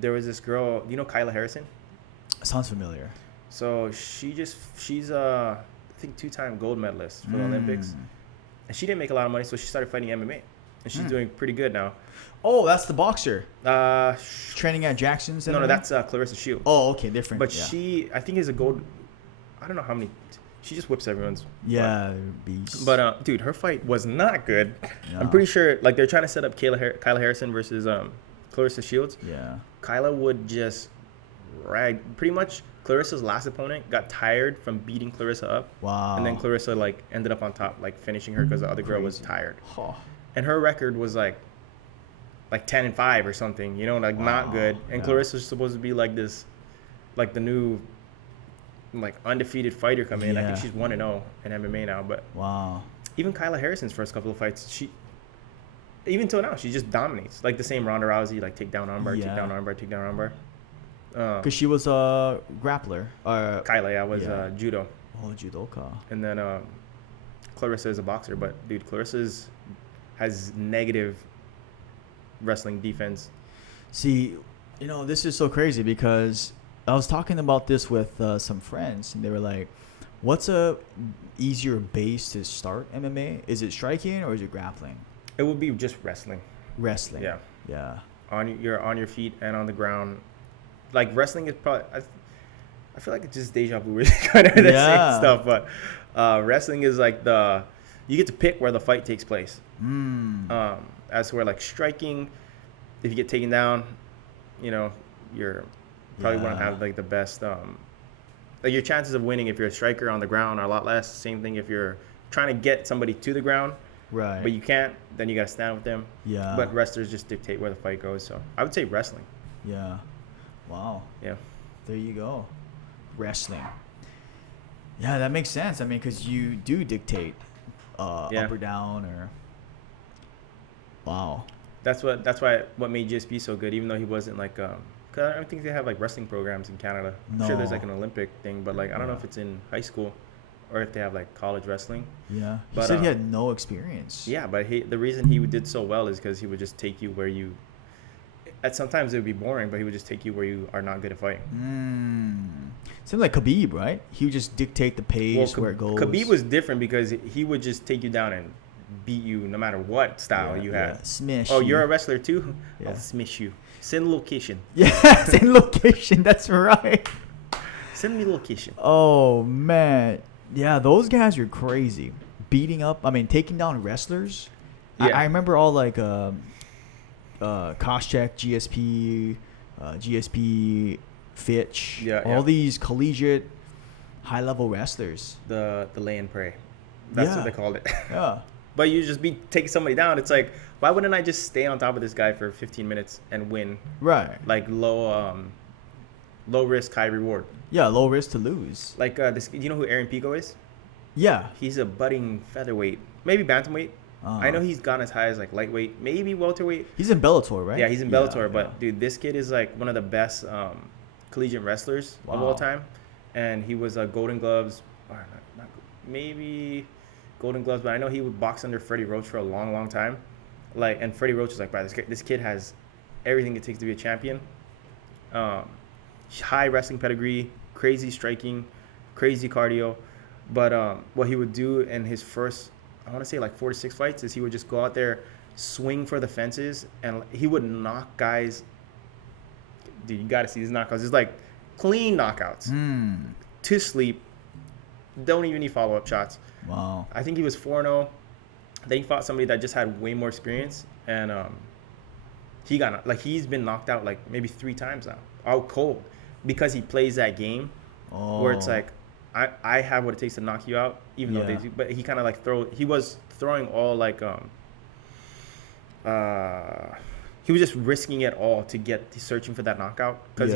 there was this girl, you know, Kyla Harrison. Sounds familiar. So she's I think 2-time gold medalist for the Olympics, and she didn't make a lot of money, so she started fighting MMA, and she's doing pretty good now. Oh, that's the boxer. Training at Jackson's. No, that's Clarissa Shields. Oh, okay, different. But she, I think, is a gold. I don't know how many. She just whips everyone's. Yeah, beast. But dude, her fight was not good. No. I'm pretty sure like they're trying to set up Kyla Harrison versus Clarissa Shields. Yeah. Kyla would just rag. Pretty much, Clarissa's last opponent got tired from beating Clarissa up. Wow. And then Clarissa like ended up on top, like finishing her because the other girl was tired. Oh. And her record was like 10-5 or something, you know, like not good. And Clarissa's supposed to be like this, like the new, like undefeated fighter coming in. I think she's 1-0 in MMA now. But even Kyla Harrison's first couple of fights, even till now, she just dominates. Like the same Ronda Rousey, like take down armbar, take down armbar, take down armbar. Because she was a grappler. Kyla, was judo. Oh, judoka. And then Clarissa is a boxer, but dude, Clarissa has negative wrestling defense. See, you know, this is so crazy because I was talking about this with some friends, and they were like, what's a easier base to start MMA? Is it striking or is it grappling? It would be just wrestling. Wrestling. Yeah. You're on your feet and on the ground. Like wrestling is probably, I feel like it's just deja vu. We're kind of the same stuff, but wrestling is like you get to pick where the fight takes place. As to where like striking, if you get taken down, you know, you're probably won't have like the best. Like your chances of winning if you're a striker on the ground are a lot less. Same thing if you're trying to get somebody to the ground. Right. But you can't, then you got to stand with them. Yeah. But wrestlers just dictate where the fight goes. So I would say wrestling. Yeah. Wow. Yeah. There you go. Wrestling. Yeah, that makes sense. I mean, because you do dictate up or down or. Wow. That's why what made GSP so good, even though he wasn't like, cause I don't think they have like wrestling programs in Canada. I'm sure there's like an Olympic thing, but like I don't know if it's in high school or if they have like college wrestling. Yeah. But, he said he had no experience. Yeah, but the reason he did so well is because he would just take you where you. Sometimes it would be boring, but he would just take you where you are not good at fighting. Seemed like Khabib, right? He would just dictate the pace, where it goes. Khabib was different because he would just take you down and beat you no matter what style you had. Smash. Oh, you're a wrestler too? Yeah. I'll smash you. Send location. Yeah, send location. That's right. Send me location. Oh, man. Yeah, those guys are crazy. Beating up, taking down wrestlers. Yeah. I remember all like Koscheck, GSP, Fitch, all these collegiate high-level wrestlers. The lay and pray. That's what they called it. Yeah. But you just be taking somebody down. It's like, why wouldn't I just stay on top of this guy for 15 minutes and win? Right. Like low low risk, high reward. Yeah, low risk to lose. Like this, do you know who Aaron Pico is? Yeah. He's a budding featherweight, maybe bantamweight. I know he's gone as high as like lightweight, maybe welterweight. He's in Bellator, right? Yeah, he's in Bellator. But dude, this kid is like one of the best collegiate wrestlers of all time, and he was Golden Gloves, or not, maybe Golden Gloves, but I know he would box under Freddie Roach for a long, long time. Like, and Freddie Roach was like, "Bro, this kid has everything it takes to be a champion." High wrestling pedigree, crazy striking, crazy cardio. But what he would do in his first, I want to say like 4 to 6 fights, is he would just go out there, swing for the fences, and he would knock guys. Dude, you got to see these knockouts. It's like clean knockouts to sleep. Don't even need follow-up shots. Wow. I think he was 4-0. Then he fought somebody that just had way more experience, and he got like he's been knocked out like maybe 3 times now, out cold, because he plays that game where it's like I have what it takes to knock you out, even though they do. But he kind of like he was throwing all like he was just risking it all to get searching for that knockout, because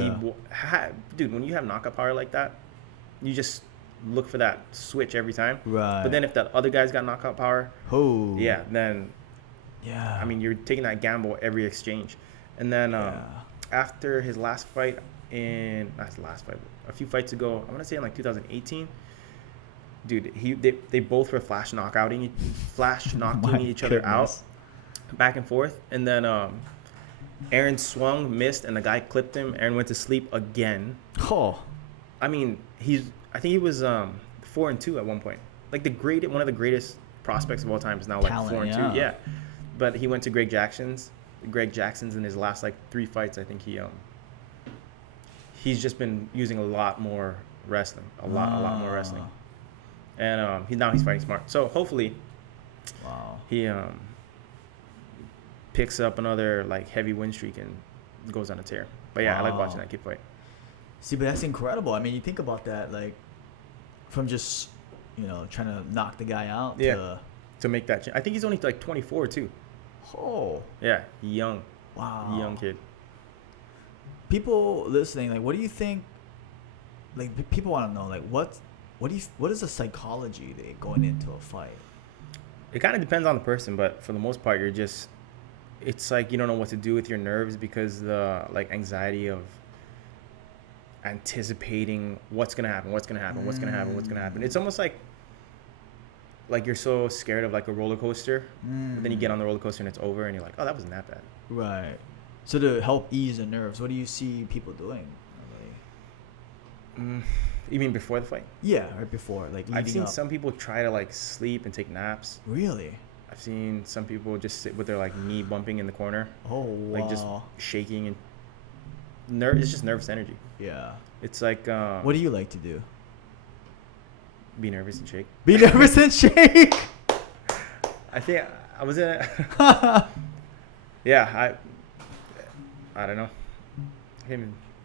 dude, when you have knockout power like that, you just look for that switch every time. Right. But then if that other guy's got knockout power, then I mean, you're taking that gamble every exchange. And then after his last fight not his last fight, a few fights ago, I want to say in like 2018, dude, they both were flash knocking each other out, back and forth. And then Aaron swung, missed, and the guy clipped him. Aaron went to sleep again. I mean, I think he was 4-2 at one point. Like one of the greatest prospects of all time is now like 4-2. Yeah. But he went to Greg Jackson's in his last like 3 fights. I think he's just been using a lot more wrestling, a lot more wrestling. And he's fighting smart. So hopefully he picks up another like heavy win streak and goes on a tear. But yeah, I like watching that kid fight. See, but that's incredible. I mean, you think about that, like, from just, trying to knock the guy out to make that change. I think he's only like 24 too. Oh. Yeah, young. Wow. Young kid. People listening, like, what do you think? Like, people want to know, like, what is the psychology going into a fight? It kind of depends on the person, but for the most part, it's like you don't know what to do with your nerves, because the like anxiety of anticipating what's gonna happen. It's almost like you're so scared of like a roller coaster, but then you get on the roller coaster and it's over, and you're like, oh, that wasn't that bad. Right. So to help ease the nerves, what do you see people doing? You mean before the fight? Yeah, right before. Like, I've seen some people try to like sleep and take naps. Really? I've seen some people just sit with their like knee bumping in the corner. Oh, wow. Like just shaking and it's just nervous energy. Yeah. It's like what do you like to do? Be nervous and shake. Be nervous and shake. I think I was in it. Yeah, I don't know.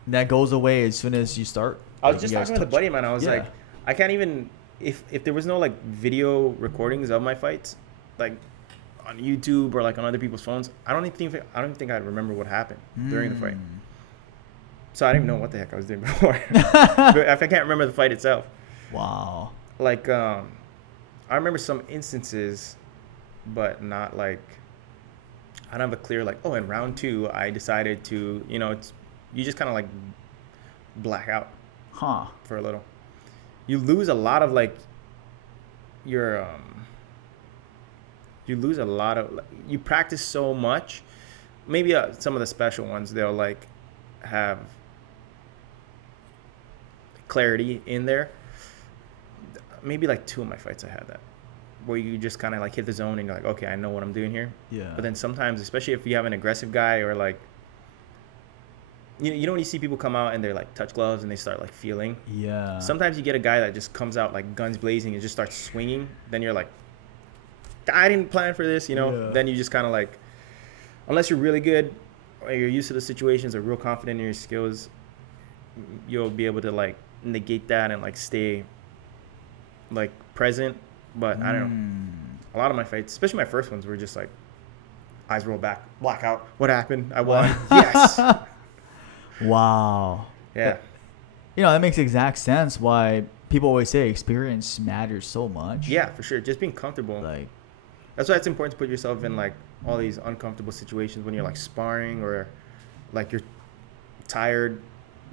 That goes away as soon as you start. I was just talking with a buddy of mine. I was like, I can't even if there was no like video recordings of my fights, like on YouTube or like on other people's phones, I don't think I'd remember what happened during the fight. So I didn't even know what the heck I was doing before. But I can't remember the fight itself. Wow. Like I remember some instances, but not like I don't have a clear like, oh, in round 2 I decided to, you just kind of like black out for a little. You lose a lot of like your you practice so much. Maybe some of the special ones, they'll like have clarity in there. Maybe like 2 of my fights I had that, where you just kind of like hit the zone and you're like, okay, I know what I'm doing here. Yeah. But then sometimes, especially if you have an aggressive guy, or like, you know when you see people come out and they're like touch gloves and they start like feeling. Yeah. Sometimes you get a guy that just comes out like guns blazing and just starts swinging. Then you're like, I didn't plan for this, Yeah. Then you just kind of like, unless you're really good or you're used to the situations or real confident in your skills, you'll be able to like negate that and like stay like present. But I don't know. A lot of my fights, especially my first ones, were just like eyes roll back, blackout. What happened? I won. Yes. Wow. Yeah. that makes exact sense why people always say experience matters so much. Yeah, for sure. Just being comfortable. Like, that's why it's important to put yourself in like all these uncomfortable situations when you're like sparring or like you're tired.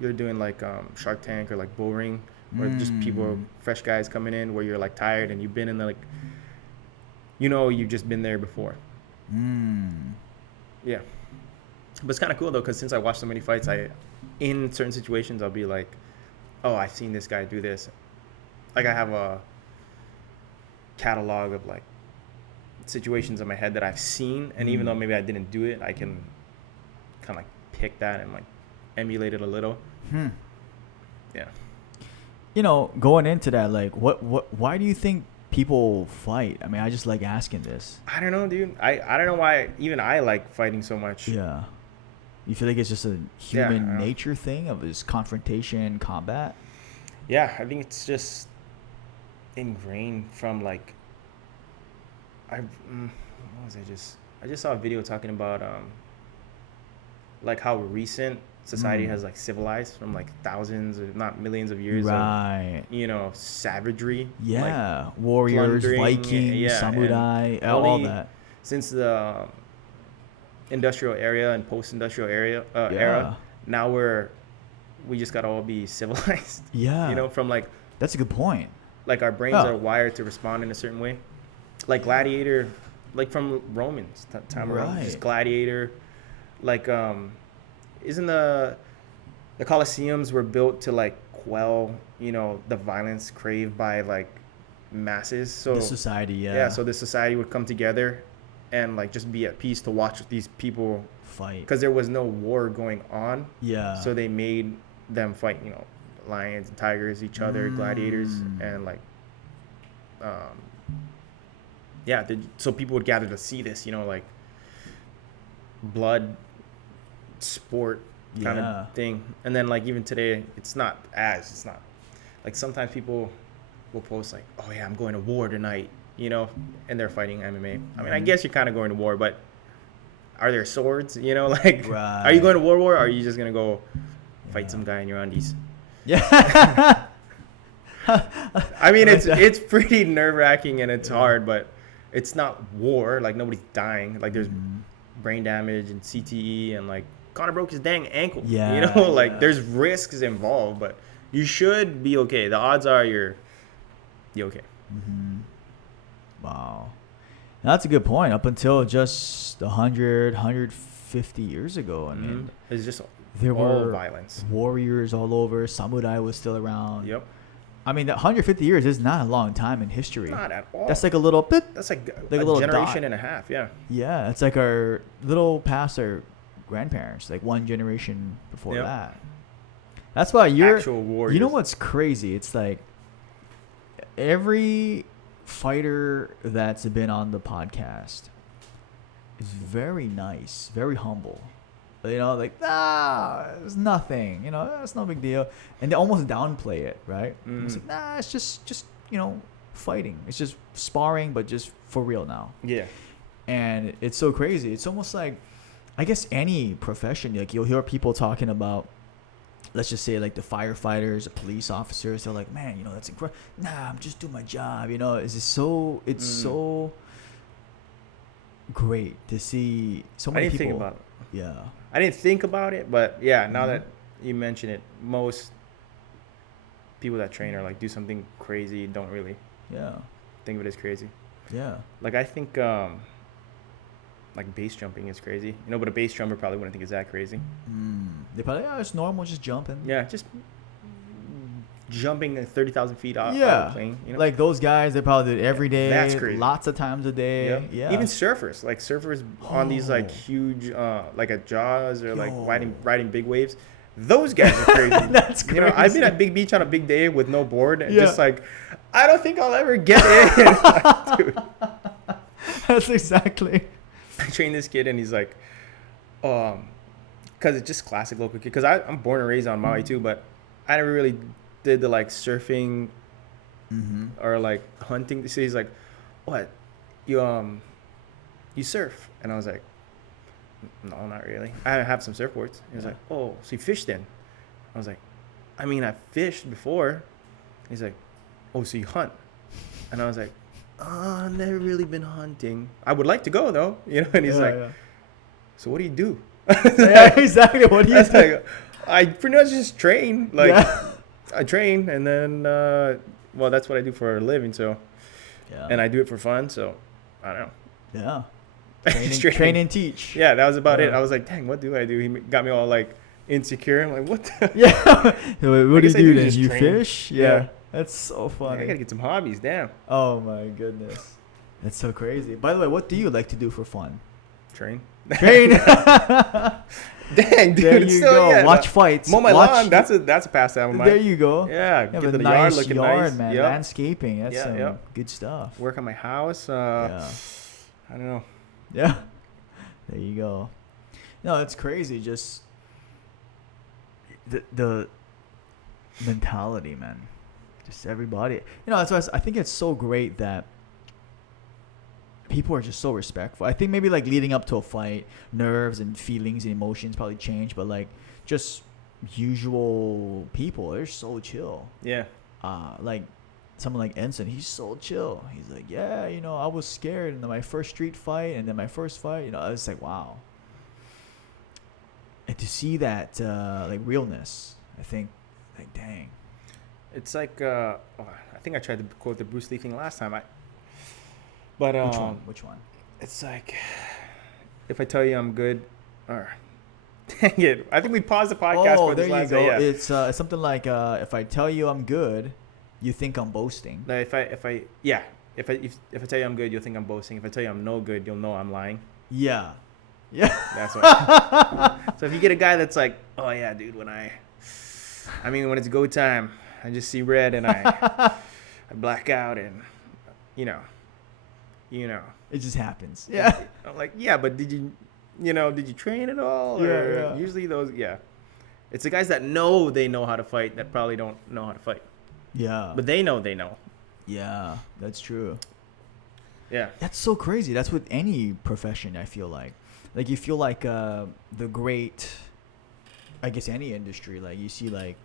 You're doing like Shark Tank or like Bull Ring, or just people, fresh guys coming in where you're like tired and you've been in the, like, you've just been there before. Yeah. But it's kind of cool though, because since I watch so many fights, in certain situations I'll be like, oh, I've seen this guy do this. Like I have a catalog of like situations in my head that I've seen, and even though maybe I didn't do it, I can kind of like pick that and like emulate it a little. Yeah. Going into that, like, why do you think people fight? I mean, I just like asking this. I don't know, dude. I don't know why even I like fighting so much. Yeah. You feel like it's just a human nature thing of this confrontation, combat? Yeah, I think it's just ingrained from like I just saw a video talking about like how recent society has like civilized from like thousands or not millions of years of savagery. Yeah, like warriors, Vikings, samurai, all that. Since the industrial era and post-industrial era, now we just gotta all be civilized. Yeah, from like, that's a good point. Like our brains are wired to respond in a certain way, like gladiator, like from Romans time around, just gladiator, like isn't the Colosseums were built to like quell the violence craved by like masses, so the society so the society would come together and like just be at peace to watch these people fight, because there was no war going on. So they made them fight, lions and tigers, each other, gladiators, and like so people would gather to see this, like blood sport kind of thing. And then like even today it's not like sometimes people will post like, oh yeah, I'm going to war tonight, and they're fighting MMA. I mean, I guess you're kind of going to war, but are there swords, like are you going to war or are you just gonna go fight some guy in your undies? I mean, it's pretty nerve-wracking and it's hard, but it's not war. Like nobody's dying. Like there's brain damage and CTE, and like Connor broke his dang ankle. Like there's risks involved, but you should be okay. The odds are you're okay. Wow, that's a good point. Up until just 150 years ago, I mean, it's just there were violence. Warriors all over. Samurai was still around. Yep. I mean, 150 years is not a long time in history. Not at all. That's like a little bit. That's like a little generation dot. and a half. Yeah. Yeah, it's like our little past our grandparents, like one generation before that. That's why you're actual warriors. You know what's crazy? It's like every fighter that's been on the podcast is very nice, very humble. Like, it's nothing. It's no big deal. And they almost downplay it, right? It's like, it's just fighting. It's just sparring, but just for real now. Yeah. And it's so crazy. It's almost like, I guess any profession, like you'll hear people talking about, let's just say like the firefighters, the police officers. They're like, man, that's incredible. Nah, I'm just doing my job. It's so great to see so many people. I didn't think about it. Yeah. I didn't think about it, but yeah, now that you mention it, most people that train or like do something crazy don't really think of it as crazy. Yeah. Like I think like base jumping is crazy, but a base jumper probably wouldn't think it's that crazy. They probably, it's normal, just jumping. Yeah, just jumping 30,000 feet off a plane. Like those guys, they probably do it every day. That's crazy. Lots of times a day. Yeah. Even surfers, on these like huge, like at Jaws or like riding big waves. Those guys are crazy. That's crazy. I've been at Big Beach on a big day with no board and just like, I don't think I'll ever get in. Like, dude. That's exactly. I trained this kid and he's like, because it's just classic local kid. Because I'm born and raised on Maui too, but I never really did the like surfing or like hunting. So he's like, what? You surf? And I was like, no, not really. I have some surfboards. He was like, oh, so you fish then? I was like, I mean, I fished before. He's like, oh, so you hunt? And I was like, I've never really been hunting. I would like to go, though. You know, and he's so what do you do? Yeah, exactly. What do you do? Like, I pretty much just train. Like, I train, and then, well, that's what I do for a living, so. Yeah. And I do it for fun, so I don't know. Yeah. Train and teach. Yeah, that was about it. I was like, dang, what do I do? He got me all, like, insecure. I'm like, what the? Yeah. What do you do then? You fish? Yeah. That's so funny. I got to get some hobbies, damn. Oh, my goodness. That's so crazy. By the way, what do you like to do for fun? Train. Dang, dude. There you go. Yeah, watch fights. Mow my lawn. That's a pastime of mine. There you go. Yeah. Get the yard looking nice. Man. Yep. Landscaping. That's some good stuff. Work on my house. I don't know. Yeah. There you go. No, it's crazy. Just the mentality, man. Just everybody. You know, that's why I think it's so great that people are just so respectful. I think maybe like leading up to a fight, nerves and feelings and emotions probably change, but like just usual people, they're so chill. Yeah. Like someone like Ensign, he's so chill. He's like, yeah, you know, I was scared in my first street fight and then my first fight, you know, I was like, wow. And to see that like realness, I think, like, dang. It's like, I think I tried to quote the Bruce Lee thing last time. But Which one? It's like, if I tell you I'm good, or dang it, I think we paused the podcast for this last. Oh, there you go. It's something like, if I tell you I'm good, you think I'm boasting. No, if I tell you I'm good, you'll think I'm boasting. If I tell you I'm no good, you'll know I'm lying. Yeah. That's what. So if you get a guy that's like, oh yeah, dude, when it's go time, I just see red and I black out and you know. It just happens. Yeah. I'm like, yeah, but did you train at all? Yeah. Usually those, it's the guys that know they know how to fight that probably don't know how to fight. Yeah. But they know. Yeah, that's true. Yeah. That's so crazy. That's with any profession, I feel like. Like, you feel like the great, I guess any industry, like you see like,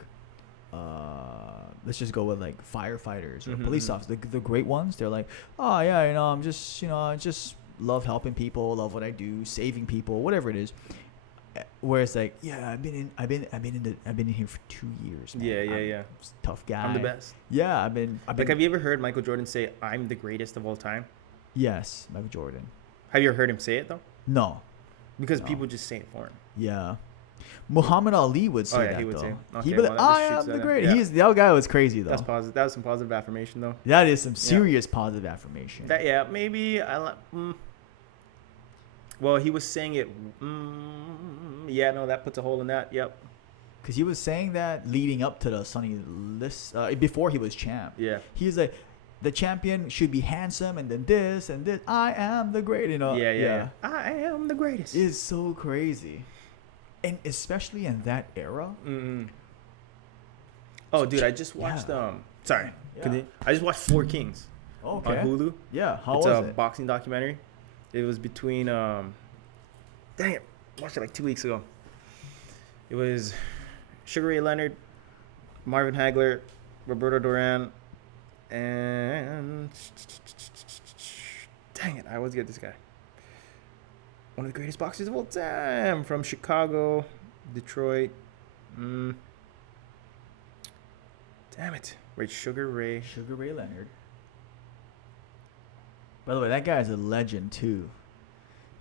let's just go with like firefighters or police officers, the great ones. They're like, oh yeah, you know, I just love helping people, love what I do, saving people, whatever it is. Whereas like, yeah, I've been in here for 2 years. Man. Yeah. I'm a tough guy. I'm the best. Yeah, I've been. Like, have you ever heard Michael Jordan say, "I'm the greatest of all time"? Yes, Michael Jordan. Have you ever heard him say it though? No. Because people just say it for him. Yeah. Muhammad Ali would say that, he would though. Say. Okay, He'd be like, I am the greatest. That guy was crazy, though. That's positive. That was some positive affirmation, though. That is some serious positive affirmation. Maybe well, he was saying it. That puts a hole in that. Yep. Because he was saying that leading up to the Sonny list, before he was champ. Yeah. He was like, the champion should be handsome, and then this and this. I am the great, you know. Yeah. I am the greatest. It's so crazy. And especially in that era. Mm-hmm. Oh, dude, I just watched Sorry, I just watched Four Kings. On Hulu. Yeah, how was it? It's a boxing documentary. It was between dang it, watched it like 2 weeks ago. It was Sugar Ray Leonard, Marvin Hagler, Roberto Duran, and dang it, I always get this guy. One of the greatest boxers of all time, from Chicago, Detroit. Damn it. Wait, Sugar Ray Leonard. By the way, that guy is a legend too.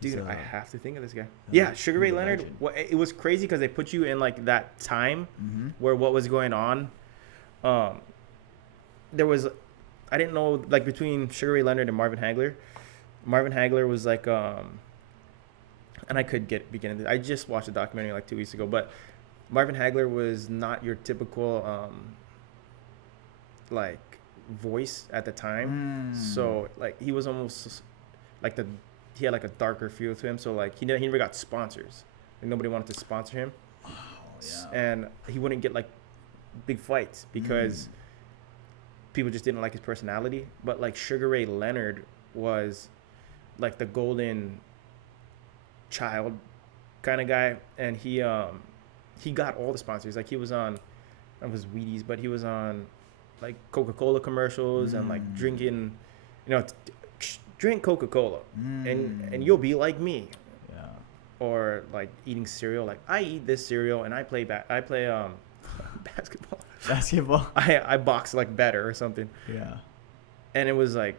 Dude, I have to think of this guy. Yeah, Sugar Ray Leonard. It was crazy because they put you in like that time where what was going on. There was, I didn't know, like between Sugar Ray Leonard and Marvin Hagler. Marvin Hagler was like, and I could begin into. I just watched a documentary like 2 weeks ago, but Marvin Hagler was not your typical like voice at the time. So like he was almost like he had like a darker feel to him. So like he never got sponsors. Like nobody wanted to sponsor him. Oh, yeah. And he wouldn't get like big fights because people just didn't like his personality. But like Sugar Ray Leonard was like the golden child kind of guy, and he got all the sponsors. Like he was on It was Wheaties, but he was on like Coca-Cola commercials and like drinking, drink Coca-Cola and you'll be like me. Yeah. Or like eating cereal. Like I eat this cereal and I play basketball. Basketball. I box like better or something. Yeah. And it was like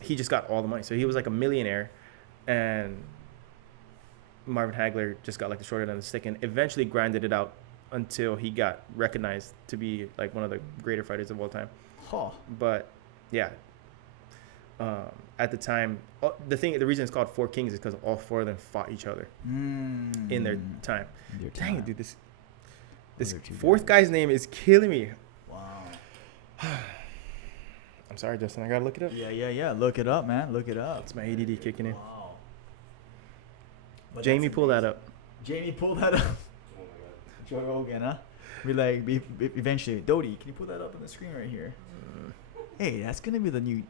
he just got all the money. So he was like a millionaire, and Marvin Hagler just got like the short end of the stick and eventually grinded it out until he got recognized to be like one of the greater fighters of all time. Huh. But yeah, at the time, the reason it's called Four Kings is because all four of them fought each other in their time. Dang it, dude, this fourth guy's name is killing me. Wow. I'm sorry, Justin. I gotta look it up. Yeah. Look it up, man. Look it up. It's my ADD kicking in. Wow. But Jamie, pull that up. Jamie, pull that up. Oh my god. Joe Rogan, huh? Eventually, Dodie, can you pull that up on the screen right here? Hey, that's gonna be the thing.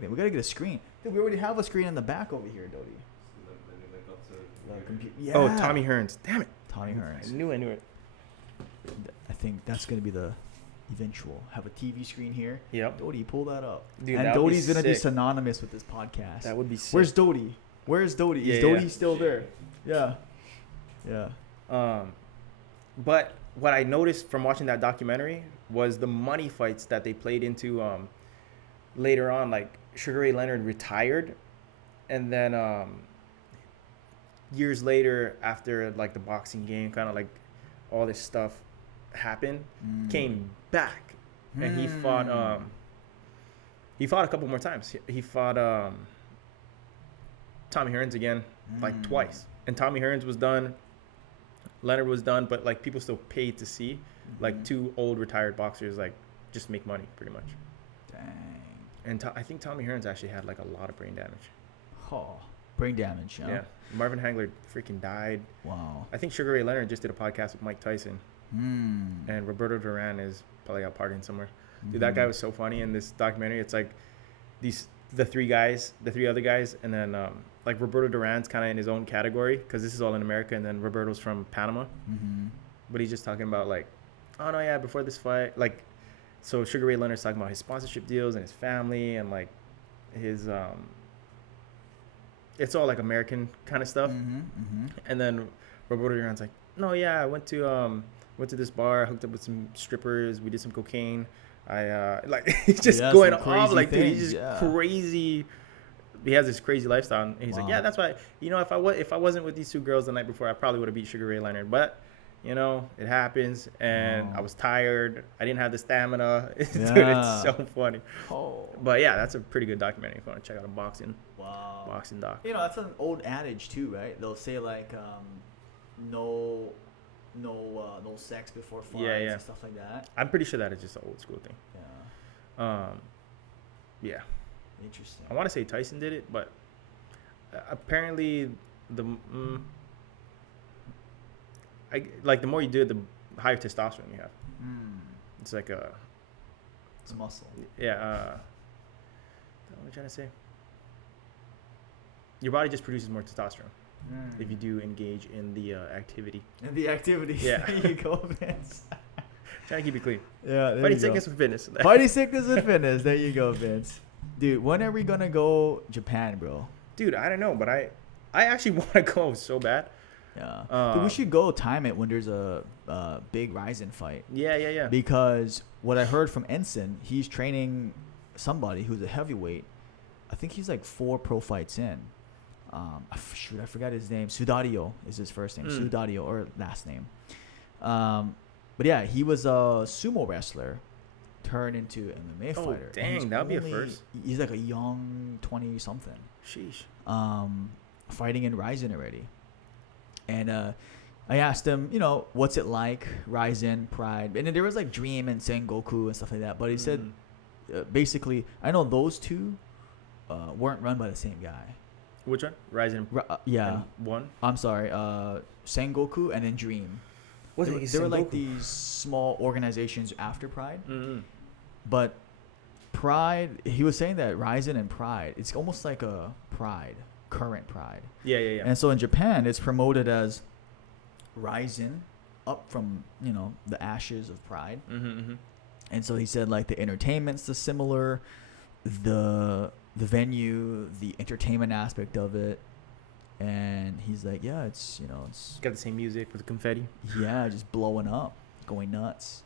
Then we gotta get a screen. Dude, we already have a screen in the back over here, Dodie. Yeah. Oh, Tommy Hearns. Damn it. Tommy Hearns. I knew it. I think that's gonna be the eventual. Have a TV screen here. Yep. Dodie, pull that up. Dude, and that would Dodie's be gonna be sick. synonymous with this podcast. That would be sick. Where's Dodie? Is Dodie still there? Yeah. But what I noticed from watching that documentary was the money fights that they played into later on. Like Sugar Ray Leonard retired, and then years later, after like the boxing game, kind of like all this stuff happened, came back, and he fought a couple more times. He fought Tommy Hearns again, like twice, and Tommy Hearns was done. Leonard was done, but like people still paid to see like two old retired boxers like just make money pretty much. Dang. And I think Tommy Hearns actually had like a lot of brain damage. Oh, brain damage. Yeah. Marvin Hagler freaking died. Wow. I think Sugar Ray Leonard just did a podcast with Mike Tyson. And Roberto Duran is probably out partying somewhere. Dude, that guy was so funny in this documentary. It's like the three other guys, and then like Roberto Duran's kind of in his own category because this is all in America, and then Roberto's from Panama. But he's just talking about like, oh no, yeah, before this fight, like, so Sugar Ray Leonard's talking about his sponsorship deals and his family and like his it's all like American kind of stuff. And then Roberto Duran's like, no, yeah, I went to this bar, hooked up with some strippers, we did some cocaine. I like he's just going off like things, dude, he's just crazy. He has this crazy lifestyle, and he's like, yeah, that's why, if I wasn't with these two girls the night before, I probably would have beat Sugar Ray Leonard, but it happens, and I was tired, I didn't have the stamina. Dude, it's so funny. But yeah, that's a pretty good documentary if you want to check out a boxing doc. That's an old adage too, right? They'll say like no sex before fights and stuff like that. I'm pretty sure that is just an old school thing. Yeah. Interesting. I want to say Tyson did it, but apparently the more you do it, the higher testosterone you have. It's like it's muscle. Yeah. What am I trying to say? Your body just produces more testosterone if you do engage in the activity. Yeah. There you go, Vince. Trying to keep it clean. Yeah. Fighting sickness with fitness. Fighting sickness with fitness. There you go, Vince. Dude, when are we gonna go Japan, bro? Dude, I don't know, but I actually want to go so bad. Yeah. Dude, we should go time it when there's a big Ryzen fight. Yeah. Because what I heard from Ensign, he's training somebody who's a heavyweight. I think he's like 4 pro fights in. I forgot his name. Sudario is his first name. Sudario, or last name. But yeah, he was a sumo wrestler turned into MMA fighter. Dang, that would be a first. He's like a young 20-something. Sheesh. Fighting in Ryzen already. And I asked him, what's it like, Ryzen, Pride. And then there was like Dream and Sengoku and stuff like that. But he said, basically, I know those two weren't run by the same guy. Which one? Ryzen. Yeah. One? I'm sorry. Sengoku and then Dream. They were like these small organizations after Pride. But Pride, he was saying that Ryzen and Pride, it's almost like a Pride, current Pride. Yeah. And so in Japan, it's promoted as Ryzen, up from, you know, the ashes of Pride. Mm-hmm. And so he said, like, the entertainment's the similar, the venue, the entertainment aspect of it. And he's like, yeah, it's, you know, it's got the same music with the confetti. Yeah, just blowing up, going nuts.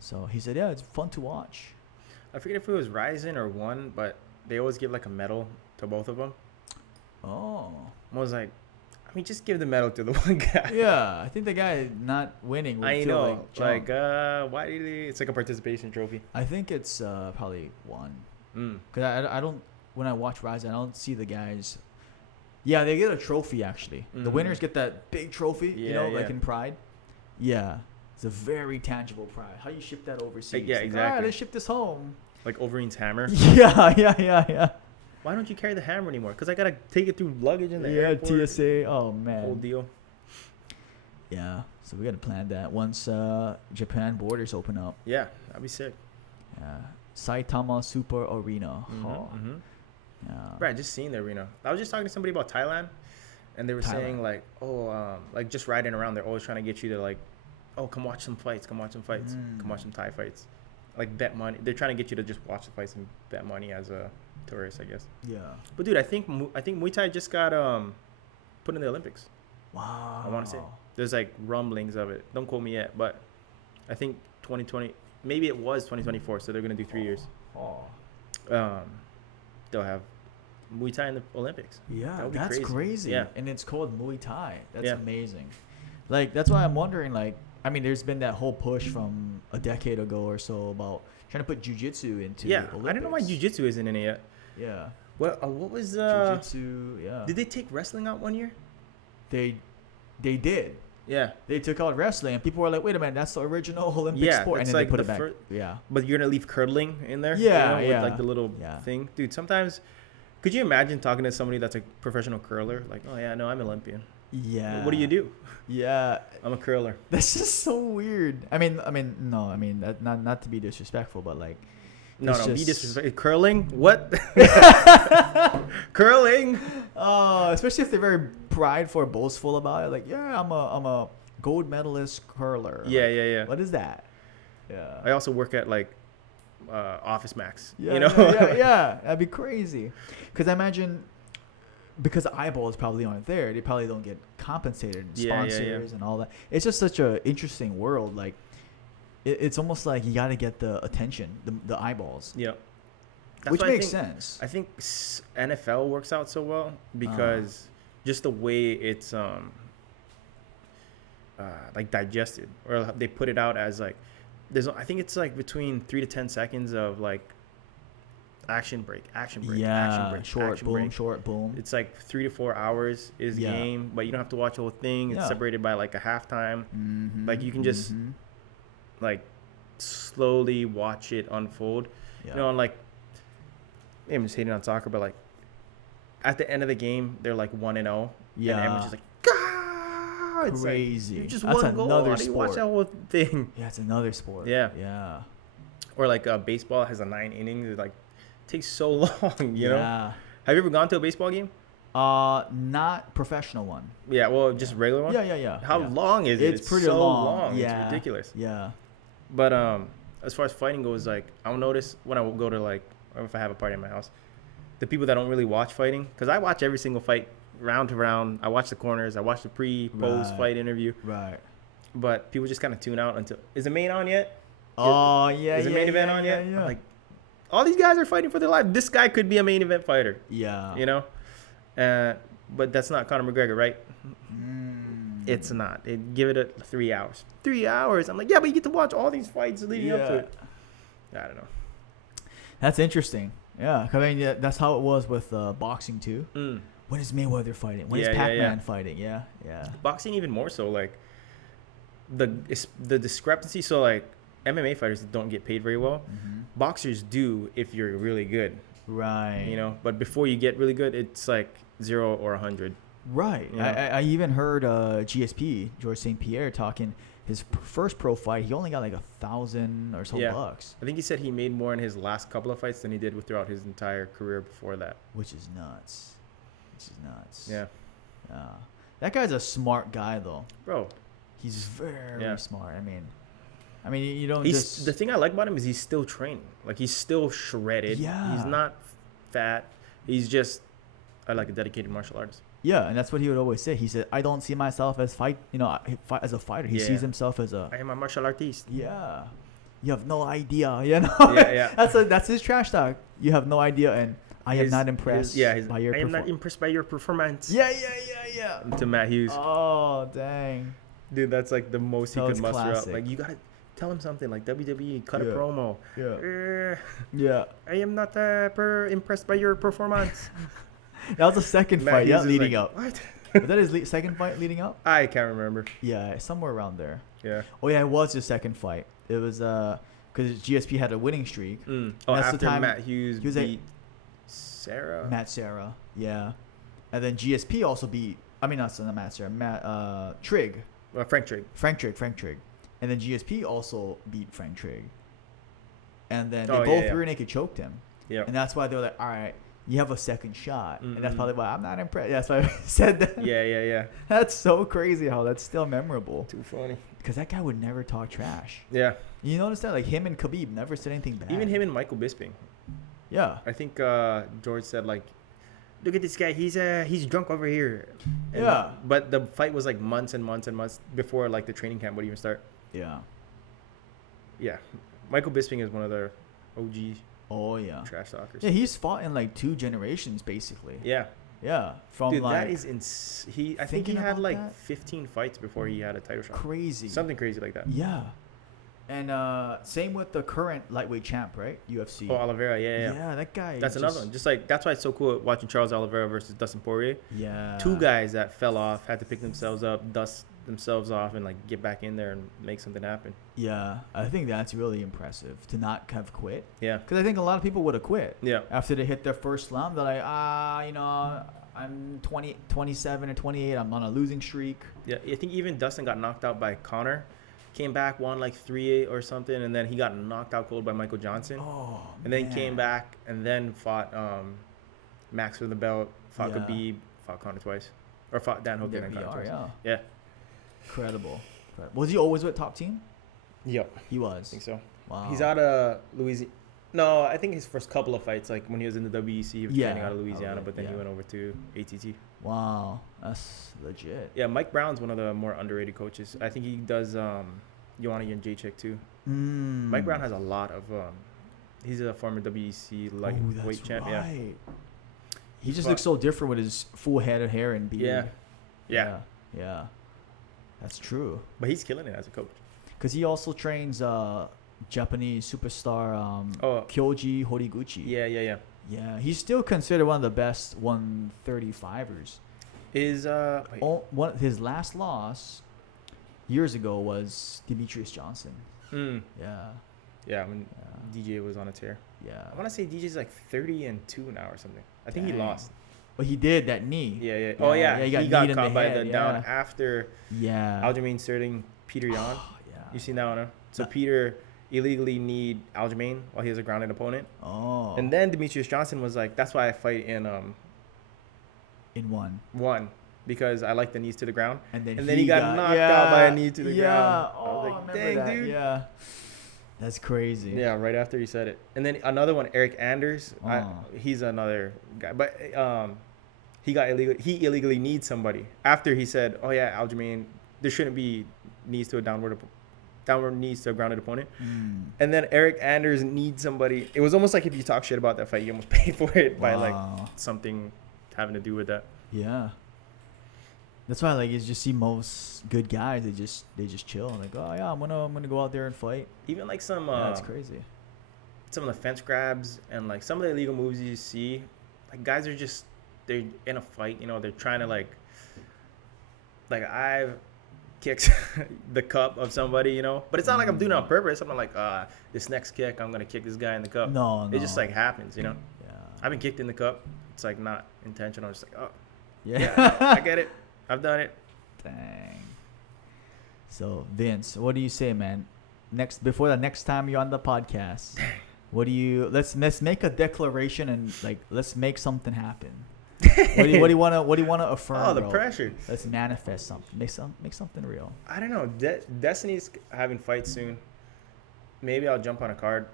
So he said, yeah, it's fun to watch. I forget if it was Ryzen or One, but they always give like a medal to both of them. Oh. I was like, I mean, just give the medal to the one guy. Yeah, I think the guy not winning would I feel know. like Why did he? It's like a participation trophy. I think it's probably one. Mm. Because I don't, when I watch Rise, I don't see the guys. Yeah, they get a trophy, actually. Mm-hmm. The winners get that big trophy, you know, like in Pride. Yeah. It's a very tangible prize. How you ship that overseas? Yeah, like, exactly. All right, let's ship this home. Like Overeen's hammer. Yeah. Why don't you carry the hammer anymore? Because I got to take it through luggage in the airport. Yeah, TSA. Oh, man. Whole deal. Yeah, so we got to plan that once Japan borders open up. Yeah, that'd be sick. Yeah. Saitama Super Arena. Mm-hmm, oh. mm-hmm. Yeah. Right, just seeing the arena. I was just talking to somebody about Thailand, and they were saying, like, like just riding around, they're always trying to get you to, like, oh, come watch some fights, come watch some Thai fights. Like, bet money. They're trying to get you to just watch the fights and bet money as a tourist, I guess. Yeah. But, dude, I think Muay Thai just got put in the Olympics. Wow. I want to say. There's, like, rumblings of it. Don't quote me yet, but I think 2020, maybe it was 2024, so they're going to do 3 years. They'll have Muay Thai in the Olympics. Yeah, that's crazy. Yeah. And it's called Muay Thai. That's Yeah. amazing. Like, that's why I'm wondering, like, I mean, there's been that whole push from a decade ago or so about trying to put jiu-jitsu into Olympics. I don't know why jiu-jitsu isn't in it yet. Yeah. Well, what was jiu-jitsu, yeah. Did they take wrestling out one year? They did. Yeah. They took out wrestling, and people were like, wait a minute, that's the original Olympic sport. And then like they put it back. Yeah. But you're going to leave curling in there? Yeah, with like the little thing? Dude, sometimes, could you imagine talking to somebody that's a professional curler? Like, oh, yeah, no, I'm Olympian. Yeah. What do you do? Yeah. I'm a curler. That's just so weird. I mean, that, not to be disrespectful, but like, no, be disrespectful. Curling? What? Curling? Especially if they're very prideful or boastful about it. Like, yeah, I'm a gold medalist curler. Yeah, like, yeah. What is that? Yeah. I also work at like Office Max. Yeah, you know? yeah. That'd be crazy. Because I imagine, because the eyeballs probably aren't there, they probably don't get compensated, sponsors and all that. It's just such a interesting world. Like, it's almost like you got to get the attention, the eyeballs. Yeah. Which makes sense. I think NFL works out so well because just the way it's like digested, or they put it out as like, I think it's like between 3 to 10 seconds of like action break, yeah, action break, short action boom, break. short boom. It's like 3 to 4 hours is game, but you don't have to watch the whole thing. It's separated by like a halftime. Mm-hmm, like you can just like slowly watch it unfold. Yeah. You know, and like, I'm just hating on soccer, but like at the end of the game, they're like 1-0. Yeah. And everyone's just like, Gah! It's crazy. Like, you just That's won a goal. another How do you watch sport. that whole thing? Yeah, it's another sport. Yeah. Yeah. Or like baseball has a 9 innings. It like takes so long, you know? Yeah. Have you ever gone to a baseball game? Not professional one. Yeah, well, just regular one? Yeah. How long is it? It's pretty so long. Yeah. It's ridiculous. Yeah. But as far as fighting goes, like, I'll notice when I go to like, or if I have a party in my house, the people that don't really watch fighting, because I watch every single fight round to round. I watch the corners. I watch the post fight interview. Right. But people just kind of tune out until, is the main on yet? Oh, yeah. Is the main event on yet? Yeah. I'm like, all these guys are fighting for their life. This guy could be a main event fighter. Yeah. You know? But that's not Conor McGregor, right? It's not. Give it 3 hours. 3 hours. I'm like, yeah, but you get to watch all these fights leading up to it. I don't know. That's interesting. Yeah. I mean, that's how it was with boxing, too. When is Mayweather fighting? When is Pac-Man fighting? Yeah. Boxing even more so. Like, the discrepancy. So, like, MMA fighters don't get paid very well. Boxers do if you're really good. Right. You know? But before you get really good, it's like 0 or 100. Right. You know? I even heard GSP, George St. Pierre, talking his first pro fight. He only got like $1,000 or so bucks. I think he said he made more in his last couple of fights than he did throughout his entire career before that. Which is nuts. Yeah. That guy's a smart guy, though. Bro. He's very smart. I mean, you don't he's, just... The thing I like about him is he's still training. Like, he's still shredded. Yeah. He's not fat. He's just a dedicated martial artist. Yeah, and that's what he would always say. He said, I don't see myself as as a fighter. He sees himself as I am a martial artist. Yeah. You have no idea, you know? Yeah. That's his trash talk. You have no idea, and I am not impressed by your performance. I am not impressed by your performance. Yeah. To Matt Hughes. Oh, dang. Dude, that's like the most he could muster classic. up. Like, you gotta tell him something like WWE, cut a promo. Yeah. I am not impressed by your performance. That was the second fight, leading up. What? Was that his second fight leading up? I can't remember. Yeah, somewhere around there. Yeah. Oh, yeah, it was his second fight. It was because GSP had a winning streak. Oh, after the time Matt Hughes beat Matt Serra, yeah. And then GSP also beat, not Matt Serra, Trigg. Frank Trigg. Frank Trigg. And then GSP also beat Frank Trigg. And then they both rear naked choked him. Yeah. And that's why they were like, all right, you have a second shot. And that's probably why I'm not impressed. That's why I said that. Yeah. That's so crazy how that's still memorable. Too funny. Because that guy would never talk trash. Yeah. You notice that? Like, him and Khabib never said anything bad. Even him and Michael Bisping. Yeah. I think George said, like, look at this guy. He's drunk over here. And but the fight was, like, months and months and months before, like, the training camp would even start. Yeah. Yeah. Michael Bisping is one of the OG trash talkers. Yeah, he's fought in, like, 2 generations, basically. Yeah. Yeah. From, dude, like... that is I think he had, like, 15 fights before he had a title shot. Crazy. Something crazy like that. Yeah. And same with the current lightweight champ, right? UFC. Oh, Oliveira, yeah. Yeah, that guy. That's another one. Just like, that's why it's so cool watching Charles Oliveira versus Dustin Poirier. Yeah. 2 guys that fell off, had to pick themselves up, dust themselves off, and like get back in there and make something happen. Yeah, I think that's really impressive to not have quit. Yeah. Because I think a lot of people would have quit. Yeah. After they hit their first slam, they're like, I'm 27 or 28. I'm on a losing streak. Yeah, I think even Dustin got knocked out by Conor. Came back, won like 3-8 or something, and then he got knocked out cold by Michael Johnson. Oh, and then came back and then fought Max for the belt, fought Khabib, fought Conor twice. Or fought Dan Hooker and Conor twice. Yeah. Incredible. Was he always with Top Team? Yep. He was. I think so. Wow. He's out of Louisiana. No, I think his first couple of fights, like when he was in the WEC, he was training out of Louisiana, but then he went over to ATT. Wow. That's legit. Yeah, Mike Brown's one of the more underrated coaches. I think he does Joanna Jędrzejczyk too. Mike Brown has a lot of he's a former WEC lightweight champ. Right. He just looks so different with his full head of hair and beard. Yeah. That's true. But he's killing it as a coach. Because he also trains Japanese superstar Kyoji Horiguchi. Yeah, he's still considered one of the best 135ers. His last loss years ago was Demetrius Johnson. Yeah, when DJ was on a tear. Yeah. I want to say DJ's like 30-2 now or something. I think he lost. But he did that knee. Yeah. Oh, yeah. He got caught by the down after Aljamain Sterling, Peter Yan. You seen that one, huh? So Peter illegally kneed Aljamain while he was a grounded opponent. Oh. And then Demetrius Johnson was like, that's why I fight in one. Because I like the knees to the ground. And then he got knocked out by a knee to the ground. Oh, I was like, dang, that. Dude. Yeah. That's crazy. Yeah, right after he said it. And then another one, Eric Anders. He's another guy. But he illegally kneed somebody. After he said, oh, yeah, Aljamain, there shouldn't be knees to a downward knees to a grounded opponent. And then Eric Anders kneed somebody. It was almost like if you talk shit about that fight, you almost pay for it by like something having to do with that. Yeah. That's why, like, you just see most good guys. They just chill. Like, oh yeah, I'm gonna go out there and fight. Even like some. That's crazy. Some of the fence grabs and like some of the illegal moves you see, like guys are just they're in a fight. You know, they're trying to like I've kicked the cup of somebody. You know, but it's not like I'm doing it on purpose. I'm not like this next kick I'm gonna kick this guy in the cup. No. It just like happens. You know. Yeah. I've been kicked in the cup. It's like not intentional. It's like yeah, I get it. I've done it. Dang. So Vince, what do you say, man? Before the next time you're on the podcast, what do you? Let's make a declaration and like let's make something happen. What do you want to affirm? Oh, the bro? pressure. Let's manifest something. Make something real. I don't know. Destiny's having fights soon. Maybe I'll jump on a card.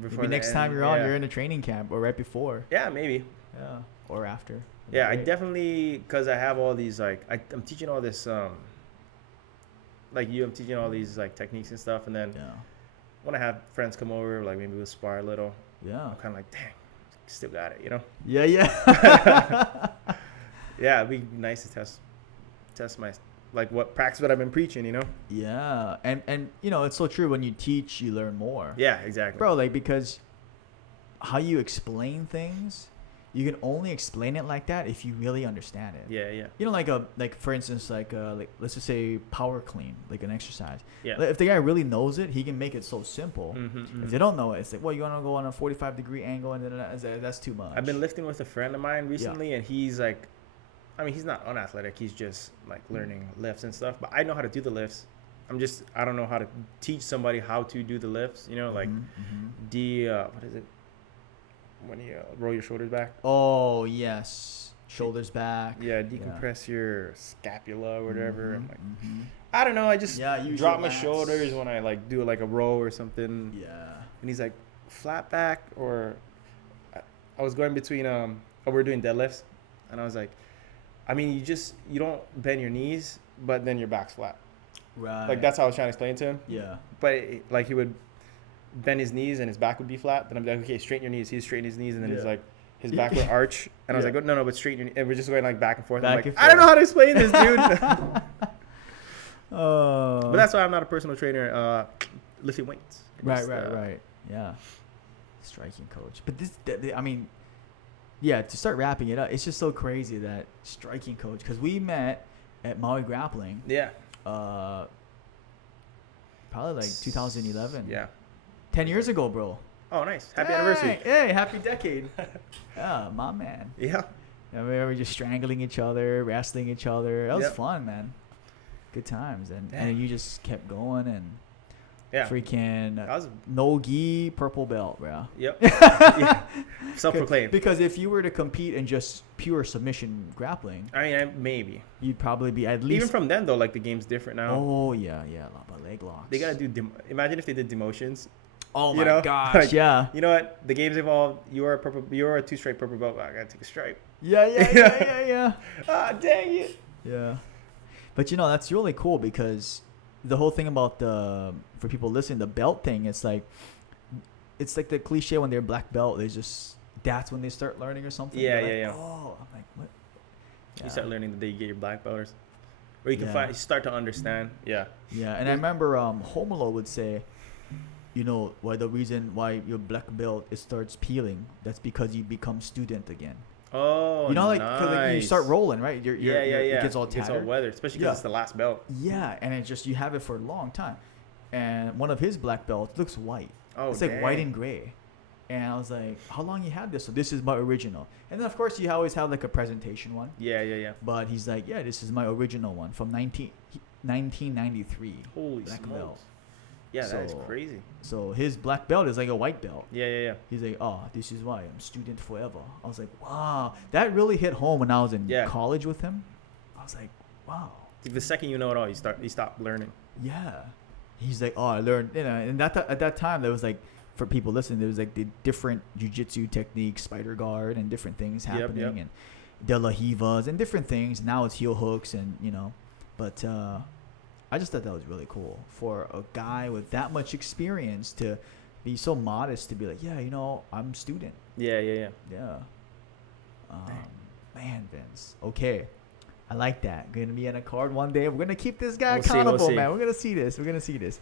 Maybe next time you're on, you're in a training camp or right before. Yeah, maybe. Yeah, or after. Yeah, I definitely, because I have all these, like, I'm teaching all this, like you, I'm teaching all these, like, techniques and stuff, and then when I have friends come over, like, maybe we'll spar a little. Yeah. I'm kind of like, dang, still got it, you know? Yeah, yeah. Yeah, it'd be nice to test my, like, practice what I've been preaching, you know? Yeah, and you know, it's so true. When you teach, you learn more. Yeah, exactly. Bro, like, because how you explain things, you can only explain it like that if you really understand it. Yeah, yeah. You know, like for instance, like let's just say power clean, like an exercise. Yeah. Like, if the guy really knows it, he can make it so simple. Mm-hmm. If they don't know it, it's like, well, you want to go on a 45-degree angle, and then that's too much. I've been lifting with a friend of mine recently, and he's like, I mean, he's not unathletic. He's just like learning lifts and stuff. But I know how to do the lifts. I don't know how to teach somebody how to do the lifts. You know, like what is it? When you roll your shoulders back. Oh yes, shoulders back. Yeah, decompress your scapula or whatever. I'm like, I don't know. I just drop my shoulders when I like do like a row or something. Yeah. And he's like, flat back, or I was going between we're doing deadlifts, and I was like, I mean, you don't bend your knees, but then your back's flat. Right. Like that's how I was trying to explain to him. Yeah. But like he would bend his knees and his back would be flat. Then I'm like, okay, straighten your knees. He's straightening his knees, and then he's like, his back would arch. And I was like, oh, no, but straighten your knees. And we're just going like back and forth. I'm like, I don't know how to explain this, dude. But that's why I'm not a personal trainer lifting weights. Right. Yeah. Striking coach. But I mean, yeah, to start wrapping it up, it's just so crazy that striking coach, because we met at Maui Grappling. Yeah. Probably like 2011. Yeah. 10 years ago, bro. Oh, nice. Happy anniversary. Hey, happy decade. Yeah, my man. Yeah. And we were just strangling each other, wrestling each other. That was fun, man. Good times. And you just kept going and freaking no gi purple belt, bro. Yep. Yeah. Self-proclaimed. Because if you were to compete in just pure submission grappling, I mean, maybe you'd probably be at least. Even from then though, like the game's different now. Oh yeah, a lot of leg locks. They gotta do. Imagine if they did demotions. Oh my gosh, like, yeah. You know what? The game's evolved. You're a 2-stripe purple belt. I gotta take a stripe. Yeah. Ah, dang it. Yeah, but you know that's really cool because the whole thing about for people listening, the belt thing, it's like the cliche when they're black belt, that's when they start learning or something. Yeah. Oh, I'm like, what? You start learning the day you get your black belters, or you can start to understand. Yeah. Yeah, and I remember Homolo would say, you know, the reason why your black belt starts peeling, that's because you become student again. Oh, you know, like, cause, like you start rolling, right? It gets all tattered. It gets all weathered, especially because it's the last belt. Yeah, and it just, you have it for a long time. And one of his black belts looks white. Oh, it's like white and gray. And I was like, how long you had this? So this is my original. And then, of course, you always have like a presentation one. Yeah. But he's like, yeah, this is my original one from 1993. Holy black smokes. belt. Yeah, that is crazy. So his black belt is like a white belt. Yeah. He's like, oh, this is why I'm student forever. I was like, wow. That really hit home when I was in college with him. I was like, wow. The second you know it all, you stop learning. Yeah. He's like, oh, I learned, you know, and at that time, there was like, for people listening, there was like the different jiu-jitsu techniques, spider guard and different things happening and De La Hivas and different things. Now it's heel hooks and, you know, but I just thought that was really cool for a guy with that much experience to be so modest to be like, yeah, you know, I'm a student. Yeah. Man, Vince. Okay. I like that. Going to be in a card one day. We're going to keep this guy accountable, man. We're going to see this.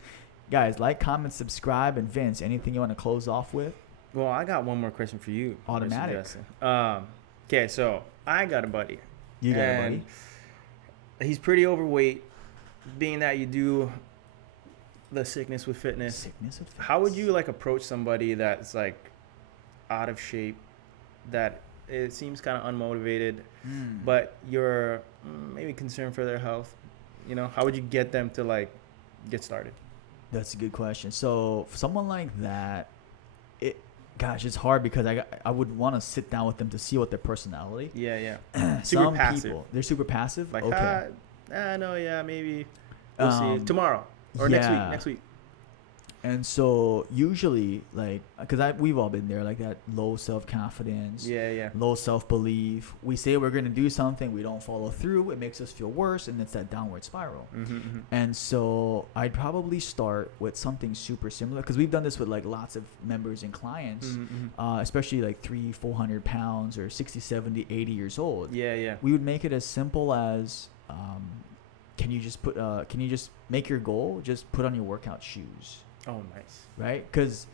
Guys, like, comment, subscribe, and Vince, anything you want to close off with? Well, I got one more question for you. Automatic. Okay, so I got a buddy. You got a buddy? He's pretty overweight, being that you do the sickness with fitness. How would you like approach somebody that's like out of shape, that it seems kind of unmotivated, but you're maybe concerned for their health? You know, how would you get them to like get started? That's a good question. So for someone like that, Gosh, it's hard because I would want to sit down with them to see what their personality. Yeah. Super Some passive. people, they're super passive. Like, okay. no, yeah, maybe. We'll see tomorrow or next week. And so usually, like, because we've all been there, like that low self-confidence, low self-belief. We say we're going to do something, we don't follow through. It makes us feel worse, and it's that downward spiral. And so I'd probably start with something super similar, because we've done this with like lots of members and clients, especially like 300-400 pounds or 60, 70, 80 years old. Yeah. We would make it as simple as, can you just make your goal, just put on your workout shoes. Oh, nice. Right? Because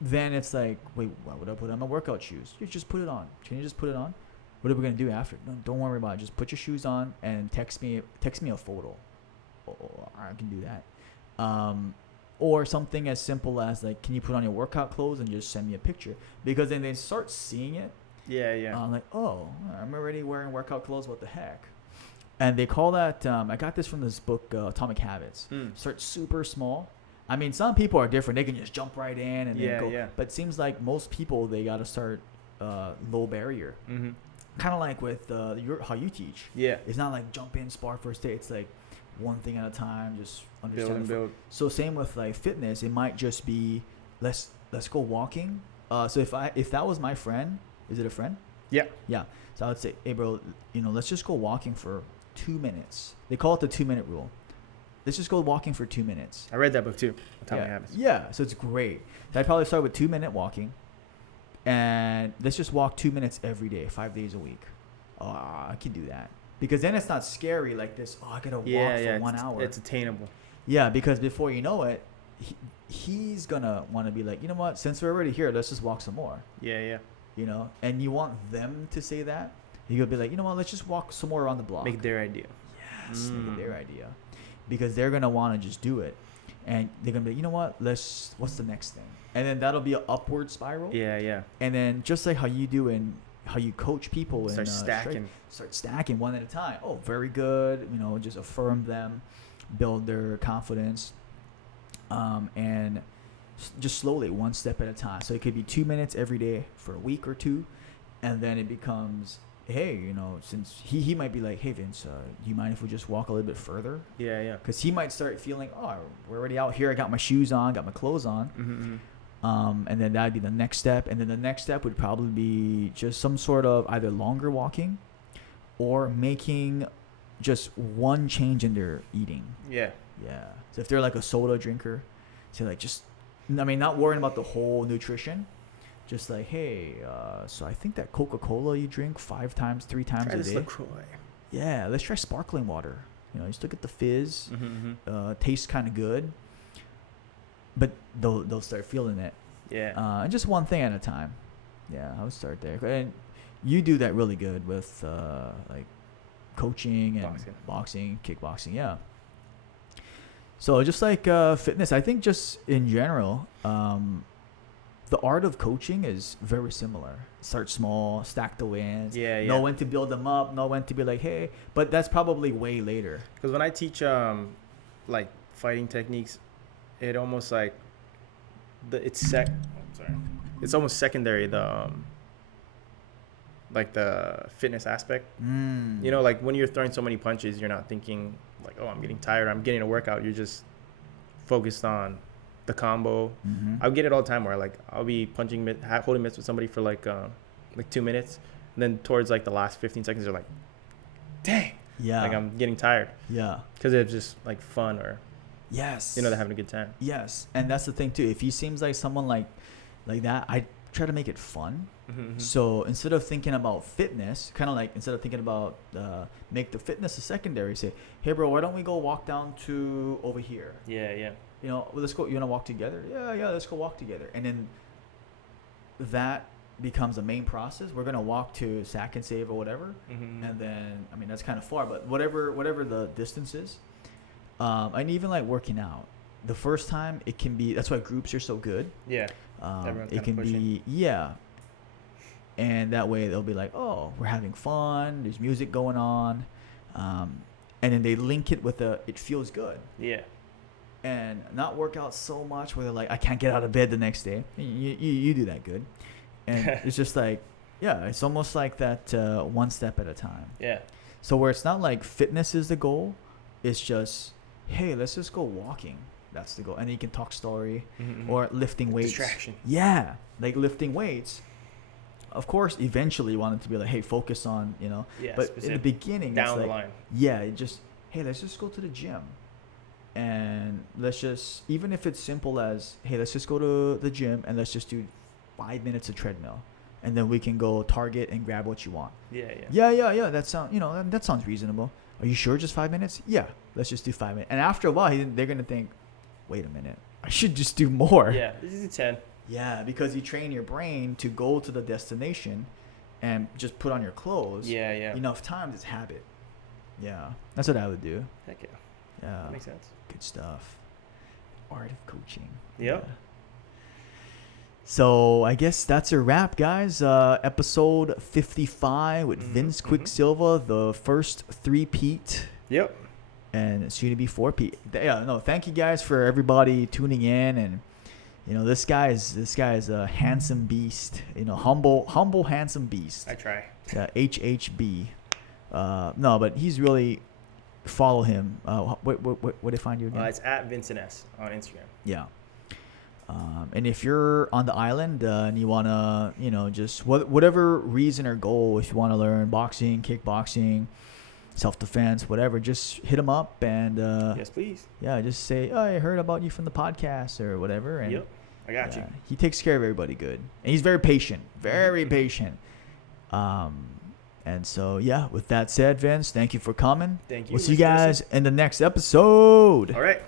then it's like, wait, why would I put on my workout shoes? You just put it on. Can you just put it on? What are we going to do after? No, don't worry about it. Just put your shoes on and text me a photo. Oh, I can do that. Or something as simple as, like, can you put on your workout clothes and just send me a picture? Because then they start seeing it. Yeah. Like, oh, I'm already wearing workout clothes. What the heck? And they call that, I got this from this book, Atomic Habits. Start super small. I mean, some people are different. They can just jump right in and then go. Yeah. But it seems like most people, they got to start low barrier. Kind of like with how you teach. Yeah. It's not like jump in, spar first day. It's like one thing at a time, just understand. Build. So same with like fitness. It might just be, let's go walking. So if that was my friend, is it a friend? Yeah. So I would say, hey, bro, let's just go walking for 2 minutes. They call it the 2-minute rule. Let's just go walking for 2 minutes. I read that book too, Atomic Habits. Yeah, so it's great. So I'd probably start with 2-minute walking. And let's just walk 2 minutes every day, 5 days a week. Oh, I can do that. Because then it's not scary like this, I got to walk for 1 hour. It's attainable. Yeah, because before you know it, he's going to want to be like, you know what, since we're already here, let's just walk some more. Yeah. And you want them to say that. You'll be like, you know what, let's just walk some more around the block. Make it their idea. Yes, make it their idea. Because they're going to want to just do it. And they're going to be like, you know what, what's the next thing? And then that'll be an upward spiral. Yeah. And then just like how you do and how you coach people. Start stacking. Start stacking one at a time. Oh, very good. Just affirm them, build their confidence. And just slowly, one step at a time. So it could be 2 minutes every day for a week or two. And then it becomes, hey, since he might be like, hey, Vince, do you mind if we just walk a little bit further? Yeah. Because he might start feeling, oh, we're already out here. I got my shoes on, got my clothes on. And then that'd be the next step. And then the next step would probably be just some sort of either longer walking or making just one change in their eating. Yeah. So if they're like a soda drinker, say like not worrying about the whole nutrition. Just like, hey, so I think that Coca-Cola you drink 3 times a day. LaCroix. Yeah, let's try sparkling water. You still get the fizz. Tastes kind of good. But they'll start feeling it. Yeah. And just one thing at a time. Yeah, I would start there. And you do that really good with like coaching and boxing, kickboxing. Yeah. So just like fitness, I think just in general, the art of coaching is very similar. Start small, stack the wins. Yeah. Know when to build them up. Know when to be like, hey. But that's probably way later. Because when I teach like fighting techniques, it almost like it's almost secondary like the fitness aspect. Like when you're throwing so many punches, you're not thinking like, oh, I'm getting tired, I'm getting a workout. You're just focused on the combo. I get it all the time where like I'll be holding mitts with somebody for like 2 minutes, and then towards like the last 15 seconds they're like, dang, like I'm getting tired. Because it's just like fun or they're having a good time. And that's the thing too, if he seems like someone like that, I try to make it fun. So instead of thinking about fitness, kind of like instead of thinking about make the fitness a secondary, say, hey bro, why don't we go walk down to over here? Let's go. You want to walk together? Yeah, let's go walk together. And then that becomes the main process. We're going to walk to Sack and Save or whatever. And then, that's kind of far, but whatever the distance is. And even like working out. The first time it can be, that's why groups are so good. Yeah. It can be, and that way they'll be like, oh, we're having fun. There's music going on. And then they link it with it feels good. Yeah. and not work out so much where they're like, I can't get out of bed the next day. You do that good. And it's just like, yeah, it's almost like that one step at a time. Yeah. So where it's not like fitness is the goal, it's just, hey, let's just go walking. That's the goal. And then you can talk story or lifting weights. Distraction. Yeah, like lifting weights. Of course, eventually you want it to be like, hey, focus on, but specific. in the beginning, Down it's the like, line. yeah, it just, hey, let's just go to the gym. And let's just, even if it's simple as, hey, let's just go to the gym and let's just do 5 minutes of treadmill. And then we can go Target and grab what you want. Yeah. That sounds reasonable. Are you sure just 5 minutes? Yeah, let's just do 5 minutes. And after a while, they're going to think, wait a minute, I should just do more. Yeah, this is 10. Yeah, because you train your brain to go to the destination and just put on your clothes. Yeah. Enough times, it's habit. Yeah, that's what I would do. Heck yeah. Yeah. That makes sense. Good stuff. Art of coaching. Yep. Yeah. So I guess that's a wrap, guys. Episode 55 with Vince Sylva, the first three-peat. Yep. And soon to be four-peat. Yeah, no, thank you guys for everybody tuning in, and this guy is a handsome beast. Humble handsome beast. I try. HHB. No, but he's really, follow him. What did I find you again? It's at Vincent S on Instagram. Yeah. And if you're on the island and you want to, just whatever reason or goal, if you want to learn boxing, kickboxing, self-defense, whatever, just hit him up and yes, please. Yeah, just say, oh, I heard about you from the podcast or whatever. And yep, I got you. He takes care of everybody good, and he's very patient, very patient. And so with that said, Vince, thank you for coming. Thank you. We'll see you guys in the next episode. All right.